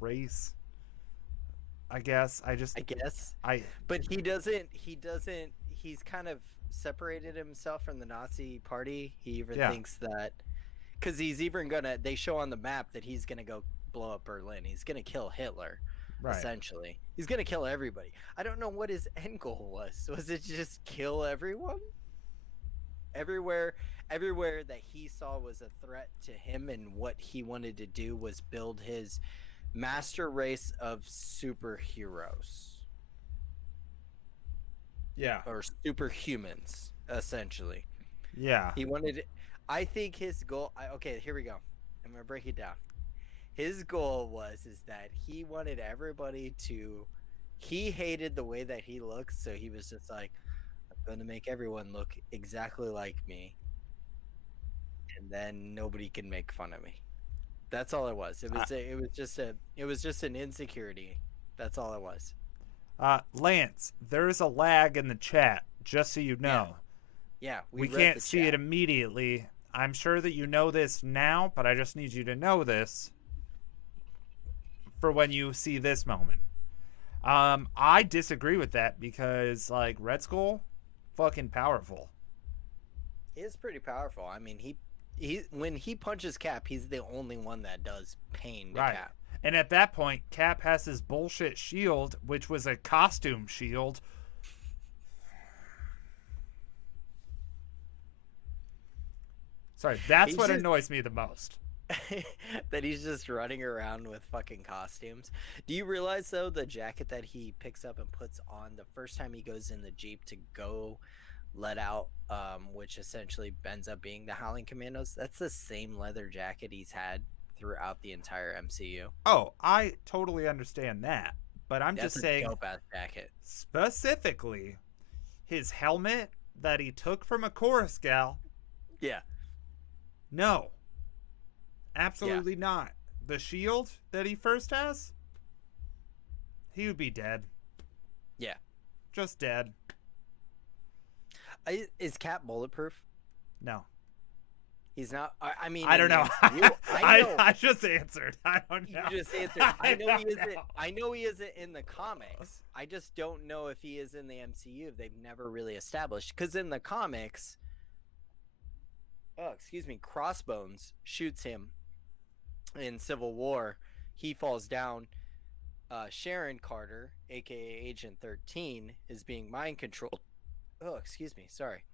race. I guess. But he doesn't. He's kind of separated himself from the Nazi party. He even thinks that, because he's even gonna. They show on the map that he's gonna go blow up Berlin. He's gonna kill Hitler. Right. Essentially, he's gonna kill everybody. I don't know what his end goal was. Was it just kill everyone? Everywhere that he saw was a threat to him, and what he wanted to do was build his master race of superheroes. Yeah. Or superhumans, essentially. Yeah. He wanted. I think his goal. Okay, here we go. I'm gonna break it down. His goal is that he wanted everybody to. He hated the way that he looked, so he was just like, "I'm gonna make everyone look exactly like me, and then nobody can make fun of me." That's all it was. It was just an insecurity. That's all it was. Lance, there is a lag in the chat, just so you know. Yeah, we read can't the see chat. it immediately. I'm sure that you know this now, but I just need you to know this for when you see this moment. I disagree with that because, like, Red Skull, fucking powerful. He is pretty powerful. I mean, he when he punches Cap, he's the only one that does pain to Right. Cap. And at that point, Cap has his bullshit shield, which was a costume shield. Sorry, that's He's what just- annoys me the most. That he's just running around with fucking costumes. Do you realize though the jacket that he picks up and puts on the first time he goes in the Jeep to go let out, which essentially ends up being the Howling Commandos? That's the same leather jacket he's had throughout the entire MCU. Oh, I totally understand that. But I'm That's just a saying, dope ass jacket. specifically, his helmet that he took from a chorus gal. Yeah. No, absolutely not. The shield that he first has, he would be dead. Yeah. Just dead. Is Cap bulletproof? No. He's not. I mean, I in don't the know. MCU, I know. I just answered. I don't You know. just answered. I know he don't isn't. know. I know he isn't in the comics. I just don't know if he is in the MCU. They've never really established. Because in the comics, Crossbones shoots him in Civil War. He falls down. Sharon Carter, aka Agent 13, is being mind controlled. Oh, excuse me. Sorry.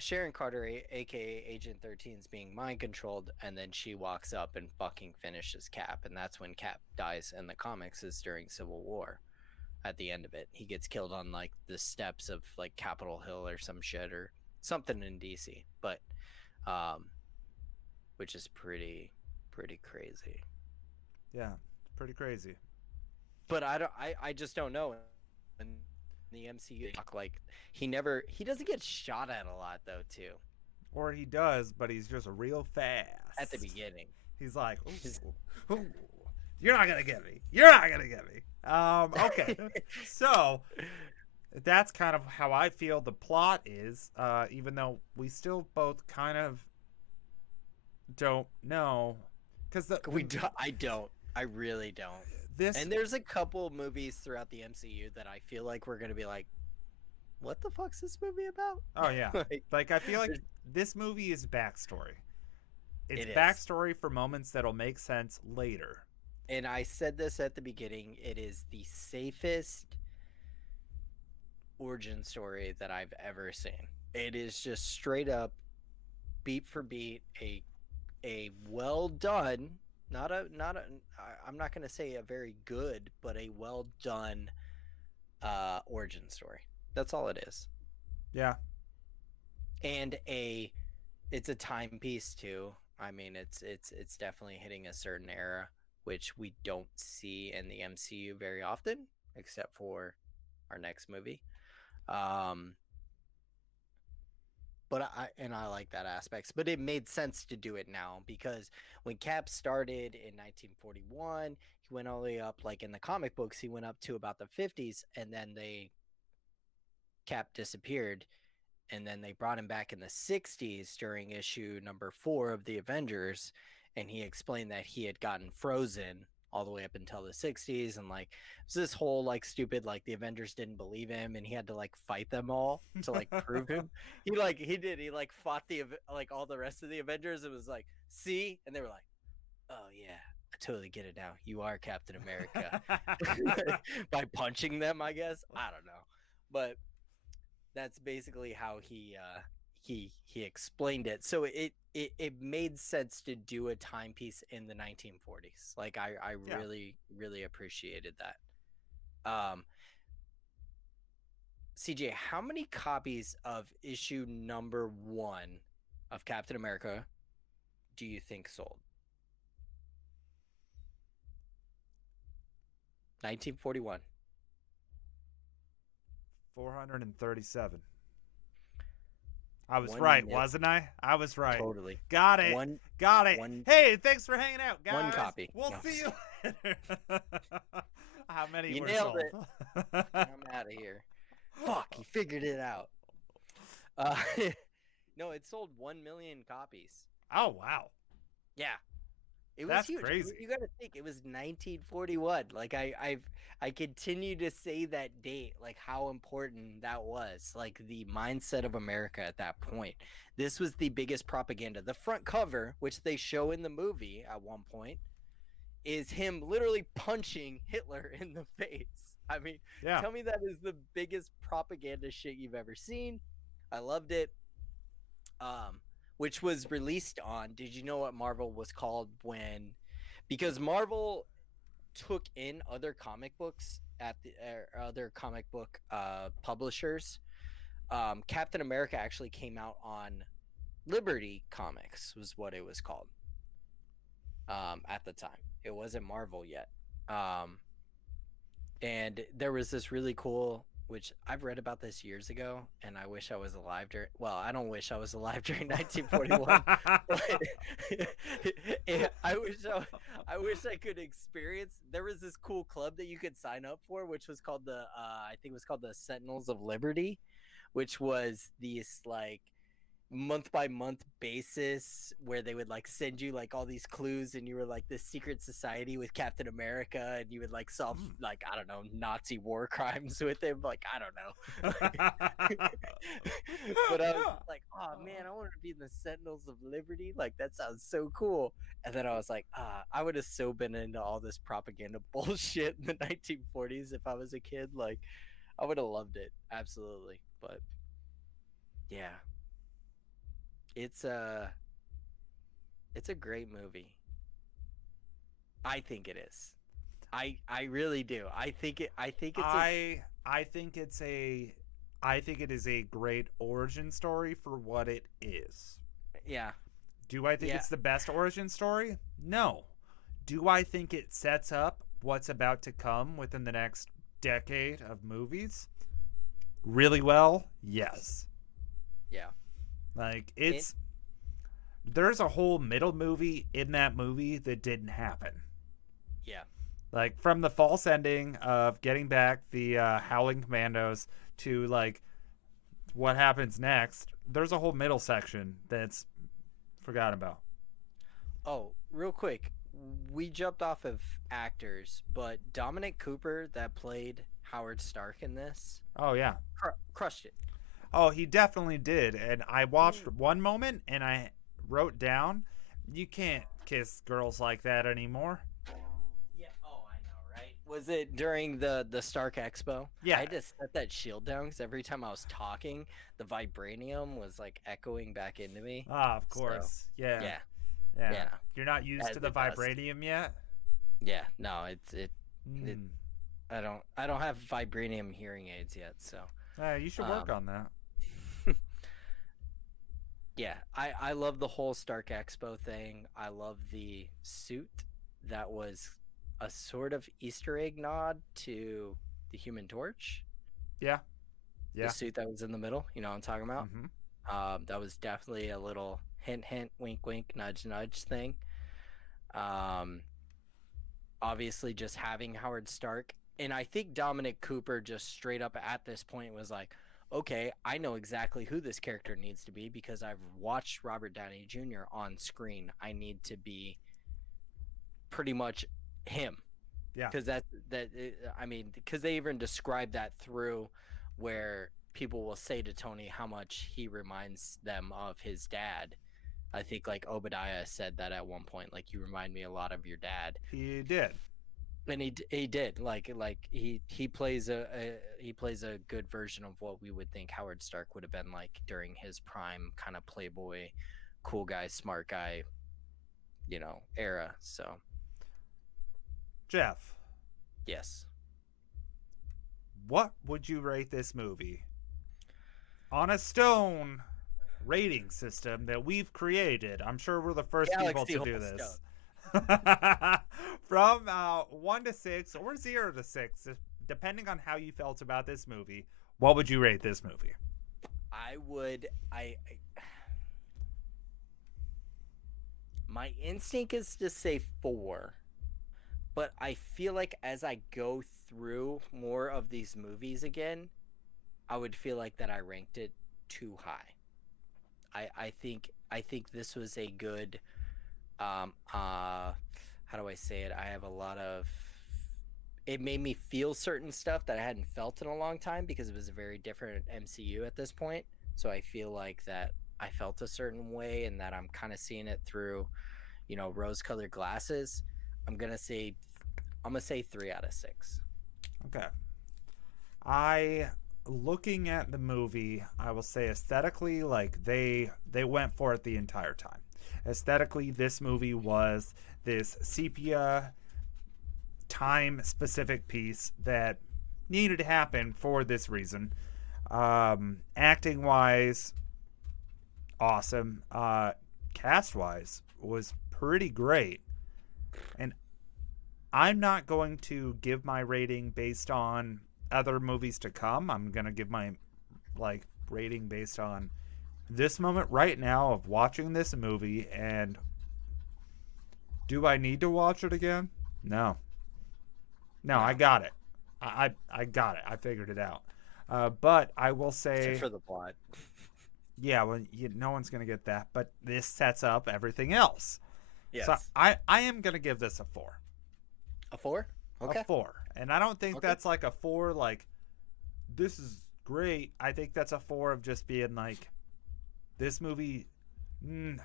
Sharon Carter, aka Agent 13, is being mind controlled, and then she walks up and fucking finishes Cap, and that's when Cap dies in the comics, is during Civil War. At the end of it, he gets killed on like the steps of like Capitol Hill or some shit or something in DC, but which is pretty crazy. Yeah, pretty crazy. But I just don't know. And the MCU, like he doesn't get shot at a lot though too. Or he does, but he's just real fast. At the beginning. He's like, ooh, you're not gonna get me. You're not gonna get me. Okay. So that's kind of how I feel the plot is, even though we still both kind of don't know. Because I really don't. This And there's a couple movies throughout the MCU that I feel like we're gonna be like, what the fuck's this movie about? Oh yeah. Like I feel like there's- this movie is backstory. It's It is. backstory for moments that'll make sense later. And I said this at the beginning, it is the safest origin story that I've ever seen. It is just straight up, beat for beat, a well done, I'm not gonna say a very good, but a well done origin story. That's all it is. Yeah. And it's a timepiece too. I mean, it's definitely hitting a certain era, which we don't see in the MCU very often, except for our next movie. But I like that aspects, but it made sense to do it now because when Cap started in 1941, he went all the way up, like in the comic books, he went up to about the 50s, and then Cap disappeared, and then they brought him back in the 60s during issue number 4 of the Avengers, and he explained that he had gotten frozen all the way up until the 60s, and like it was this whole like stupid, like the Avengers didn't believe him and he had to like fight them all to like prove him. He fought like all the rest of the Avengers. It was like, see, and they were like, oh yeah, I totally get it now, you are Captain America. By punching them, I guess, I don't know, but that's basically how he explained it. So it made sense to do a timepiece in the 1940s. Like I really appreciated that. CJ, how many copies of issue number 1 of Captain America do you think sold? 1941. 437. I was 1 right, million. wasn't I? I was right. Totally. Got it. Got it. Hey, thanks for hanging out, guys. 1 copy. We'll No. see you later. How many You were nailed sold? I'm out of here. Fuck, he figured it out. No, it sold 1 million copies. Oh, wow. Yeah. It was That's huge. crazy. You got to think it was 1941. Like I continue to say that date, like how important that was, like the mindset of America at that point. This was the biggest propaganda. The front cover, which they show in the movie at one point, is him literally punching Hitler in the face. I mean, Yeah. tell me that is the biggest propaganda shit you've ever seen. I loved it. Which was released on, did you know what Marvel was called when, because Marvel took in other comic books at the other comic book publishers. Captain America actually came out on Liberty Comics, was what it was called at the time. It wasn't Marvel yet. And there was this really cool, which I've read about this years ago, and I wish I was alive during. Well, I don't wish I was alive during 1941. But I wish I could experience. There was this cool club that you could sign up for, which was called I think it was called the Sentinels of Liberty, which was these like month by month basis where they would like send you like all these clues, and you were like this secret society with Captain America, and you would like solve like, I don't know, Nazi war crimes with him, like, I don't know. But I was like, oh man, I want to be in the Sentinels of Liberty, like that sounds so cool. And then I was like, I would have so been into all this propaganda bullshit in the 1940s if I was a kid. Like, I would have loved it, absolutely. But yeah, it's a great movie. I think it is. I really do. I think it is a great origin story for what it is. Yeah. Do I think it's the best origin story? No. Do I think it sets up what's about to come within the next decade of movies really well? Yes. Yeah. Like, there's a whole middle movie in that movie that didn't happen. Yeah. Like, from the false ending of getting back the Howling Commandos to, like, what happens next, there's a whole middle section that's forgotten about. Oh, real quick, we jumped off of actors, but Dominic Cooper that played Howard Stark in this, Oh, yeah. crushed it. Oh, he definitely did. And I watched one moment, and I wrote down, you can't kiss girls like that anymore. Yeah. Oh, I know, right? Was it during the Stark Expo? Yeah. I had to set that shield down because every time I was talking, the vibranium was like echoing back into me. Ah, of course. So, Yeah. yeah. Yeah. Yeah. You're not used to the vibranium yet? Yeah. No, it Mm. I don't have vibranium hearing aids yet, so. You should work on that. Yeah, I love the whole Stark Expo thing. I love the suit that was a sort of Easter egg nod to the Human Torch. Yeah. The suit that was in the middle, you know what I'm talking about? Mm-hmm. That was definitely a little hint, hint, wink, wink, nudge, nudge thing. Obviously, just having Howard Stark. And I think Dominic Cooper just straight up at this point was like, okay, I know exactly who this character needs to be because I've watched Robert Downey Jr. on screen. I need to be pretty much him. Yeah. Because because they even describe that through where people will say to Tony how much he reminds them of his dad. I think like Obadiah said that at one point, like, you remind me a lot of your dad. He did. And he did like he plays a good version of what we would think Howard Stark would have been like during his prime, kind of playboy, cool guy, smart guy, you know, era. So Jeff, yes, what would you rate this movie on a stone rating system that we've created? I'm sure we're the first people to do this. From 1 to 6 or 0 to 6, depending on how you felt about this movie, what would you rate this movie? My instinct is to say 4, but I feel like as I go through more of these movies again, I would feel like that I ranked it too high. I think this was a good how do I say it? I have a lot of, it made me feel certain stuff that I hadn't felt in a long time because it was a very different MCU at this point. So I feel like that I felt a certain way and that I'm kind of seeing it through, you know, rose-colored glasses. I'm gonna say 3 out of 6. Okay. Looking at the movie, I will say aesthetically, like they went for it the entire time. Aesthetically, this movie was this sepia time-specific piece that needed to happen for this reason. Acting-wise, awesome. Cast-wise, was pretty great. And I'm not going to give my rating based on other movies to come. I'm gonna give my like rating based on this moment right now of watching this movie. And do I need to watch it again? No. No, I No. got it. I got it. I figured it out. But I will Except say, for the plot. yeah, well, no one's gonna get that. But this sets up everything else. Yes. So I am gonna give this a 4. A 4? Okay. A 4, and I don't think Okay. that's like a 4 like this is great. I think that's a 4 of just being like this movie.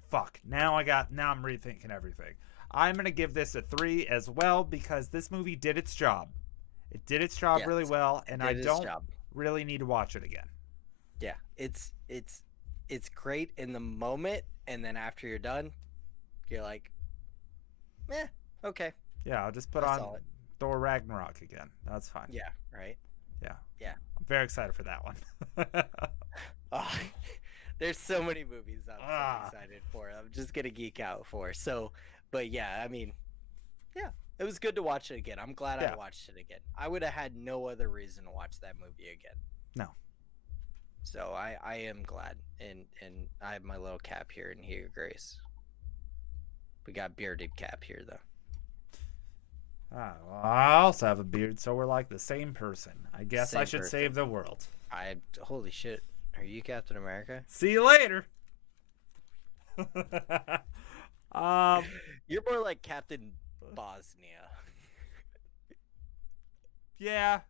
Fuck. Now I'm rethinking everything. I'm gonna give this a 3 as well because this movie did its job. It did its job Yes, really well, and it I did its don't job. really need to watch it again. Yeah, it's great in the moment, and then after you're done, you're like, okay. Yeah, I'll just put I on saw it. Thor Ragnarok again. That's fine. Yeah, right. Yeah. Yeah. I'm very excited for that one. Oh, there's so many movies I'm Ah. so excited for. I'm just gonna geek out for. So, but yeah, I mean, yeah, it was good to watch it again. I'm glad Yeah. I watched it again. I would have had no other reason to watch that movie again. No. So I am glad, and I have my little Cap here, and he agrees. We got bearded Cap here though. Well, I also have a beard, so we're like the same person. I guess I Same should person. save the world. Holy shit, are you Captain America? See you later. You're more like Captain Bosnia. Yeah.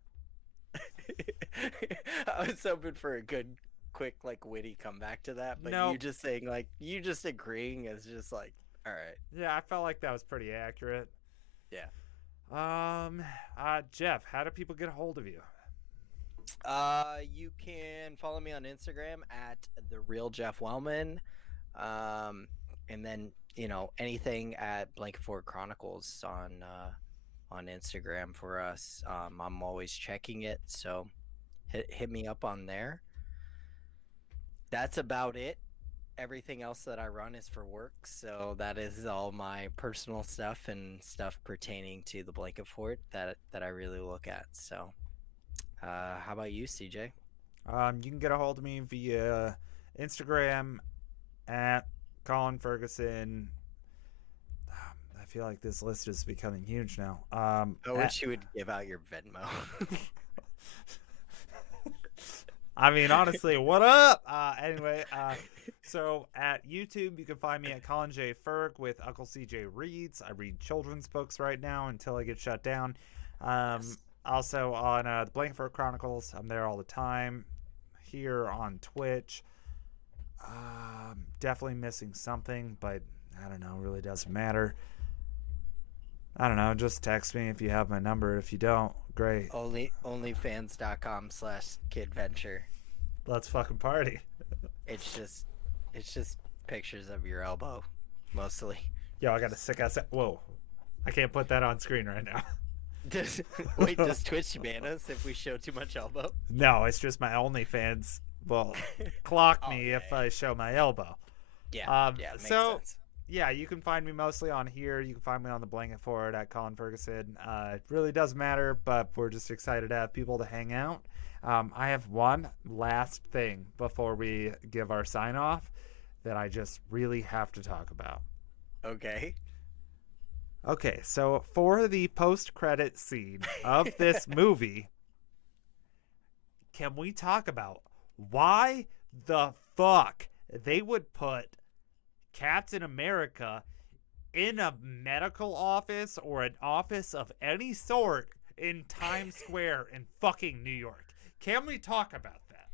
I was hoping for a good, quick, like witty comeback to that, but Nope. you just saying like you just agreeing is just like, all right. Yeah, I felt like that was pretty accurate. Yeah. Jeff, how do people get a hold of you? You can follow me on Instagram at the real Jeff Wellman, and then anything at Blankenford Chronicles on Instagram for us. I'm always checking it, so hit me up on there. That's about it. Everything else that I run is for work, so that is all my personal stuff and stuff pertaining to the Blanket Fort that I really look at. So, how about you, CJ? You can get a hold of me via Instagram at Colin Ferguson. I feel like this list is becoming huge now. I wish you would give out your Venmo. I mean, honestly, what up? Anyway, so at YouTube, you can find me at Colin J. Ferg with Uncle CJ Reads. I read children's books right now until I get shut down. Yes. Also on the Blankenford Chronicles, I'm there all the time. Here on Twitch. Definitely missing something, but I don't know. Really doesn't matter. I don't know. Just text me if you have my number. If you don't, great. Onlyfans.com/kidventure. Let's fucking party. It's just pictures of your elbow, mostly. Yo, I got a sick ass. Whoa, I can't put that on screen right now. Does Twitch ban us if we show too much elbow? No, it's just my OnlyFans will clock Oh, me yeah, if I show my elbow. Yeah, it makes so sense. yeah, you can find me mostly on here. You can find me on the Blanket Fort at Colin Ferguson. It really does matter, but we're just excited to have people to hang out. I have one last thing before we give our sign off that I just really have to talk about. Okay. Okay, so for the post-credit scene of this movie, can we talk about why the fuck they would put Captain America in a medical office or an office of any sort in Times Square in fucking New York? Can we talk about that?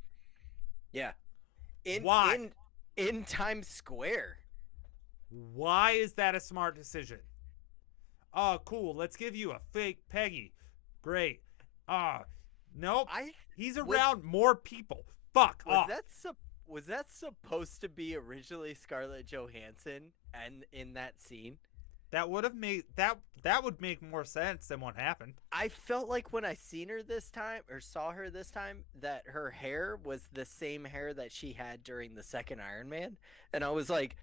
Yeah. Why? In Times Square. Why is that a smart decision? Oh, cool. Let's give you a fake Peggy. Great. Nope. He's around more people. Fuck off. Was that supposed to be originally Scarlett Johansson and in that scene? That would have made that would make more sense than what happened. I felt like when I seen her this time or saw her this time that her hair was the same hair that she had during the second Iron Man, and I was like,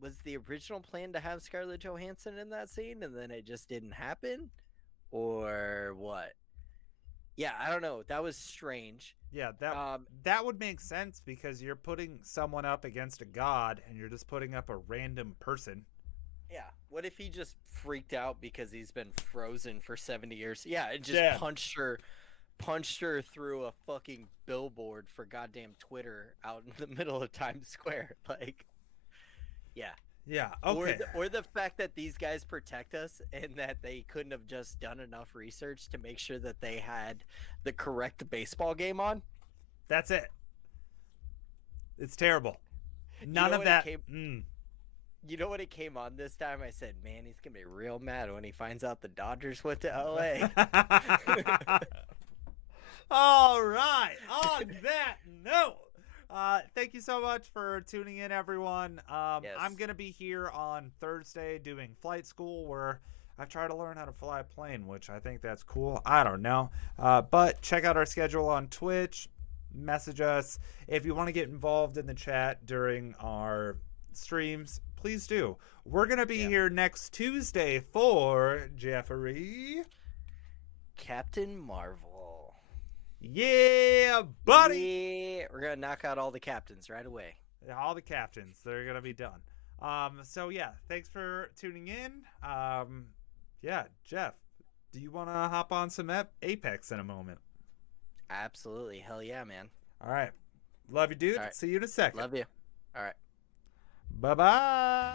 was the original plan to have Scarlett Johansson in that scene and then it just didn't happen, or what? Yeah, I don't know. That was strange. Yeah, Um, that would make sense because you're putting someone up against a god and you're just putting up a random person. yeah. What if he just freaked out because he's been frozen for 70 years? Yeah, and just Yeah. punched her through a fucking billboard for goddamn Twitter out in the middle of Times Square. Like, yeah. Yeah, okay. Or the fact that these guys protect us and that they couldn't have just done enough research to make sure that they had the correct baseball game on. That's it. It's terrible. None know of when it that. came- You know when it came on this time, I said, man, he's going to be real mad when he finds out the Dodgers went to LA. All right. On that note, thank you so much for tuning in, everyone. Yes. I'm going to be here on Thursday doing flight school where I've tried to learn how to fly a plane, which I think that's cool. I don't know. But check out our schedule on Twitch. Message us. If you want to get involved in the chat during our streams, please do. We're going to be here next Tuesday for Jeffrey. Captain Marvel. Yeah, buddy. Yeah, we're going to knock out all the captains right away. All the captains, they're going to be done. So yeah, thanks for tuning in. Yeah, Jeff, do you want to hop on some Apex in a moment? Absolutely. Hell yeah, man. All right. Love you, dude. All right. See you in a second. Love you. All right. Bye-bye.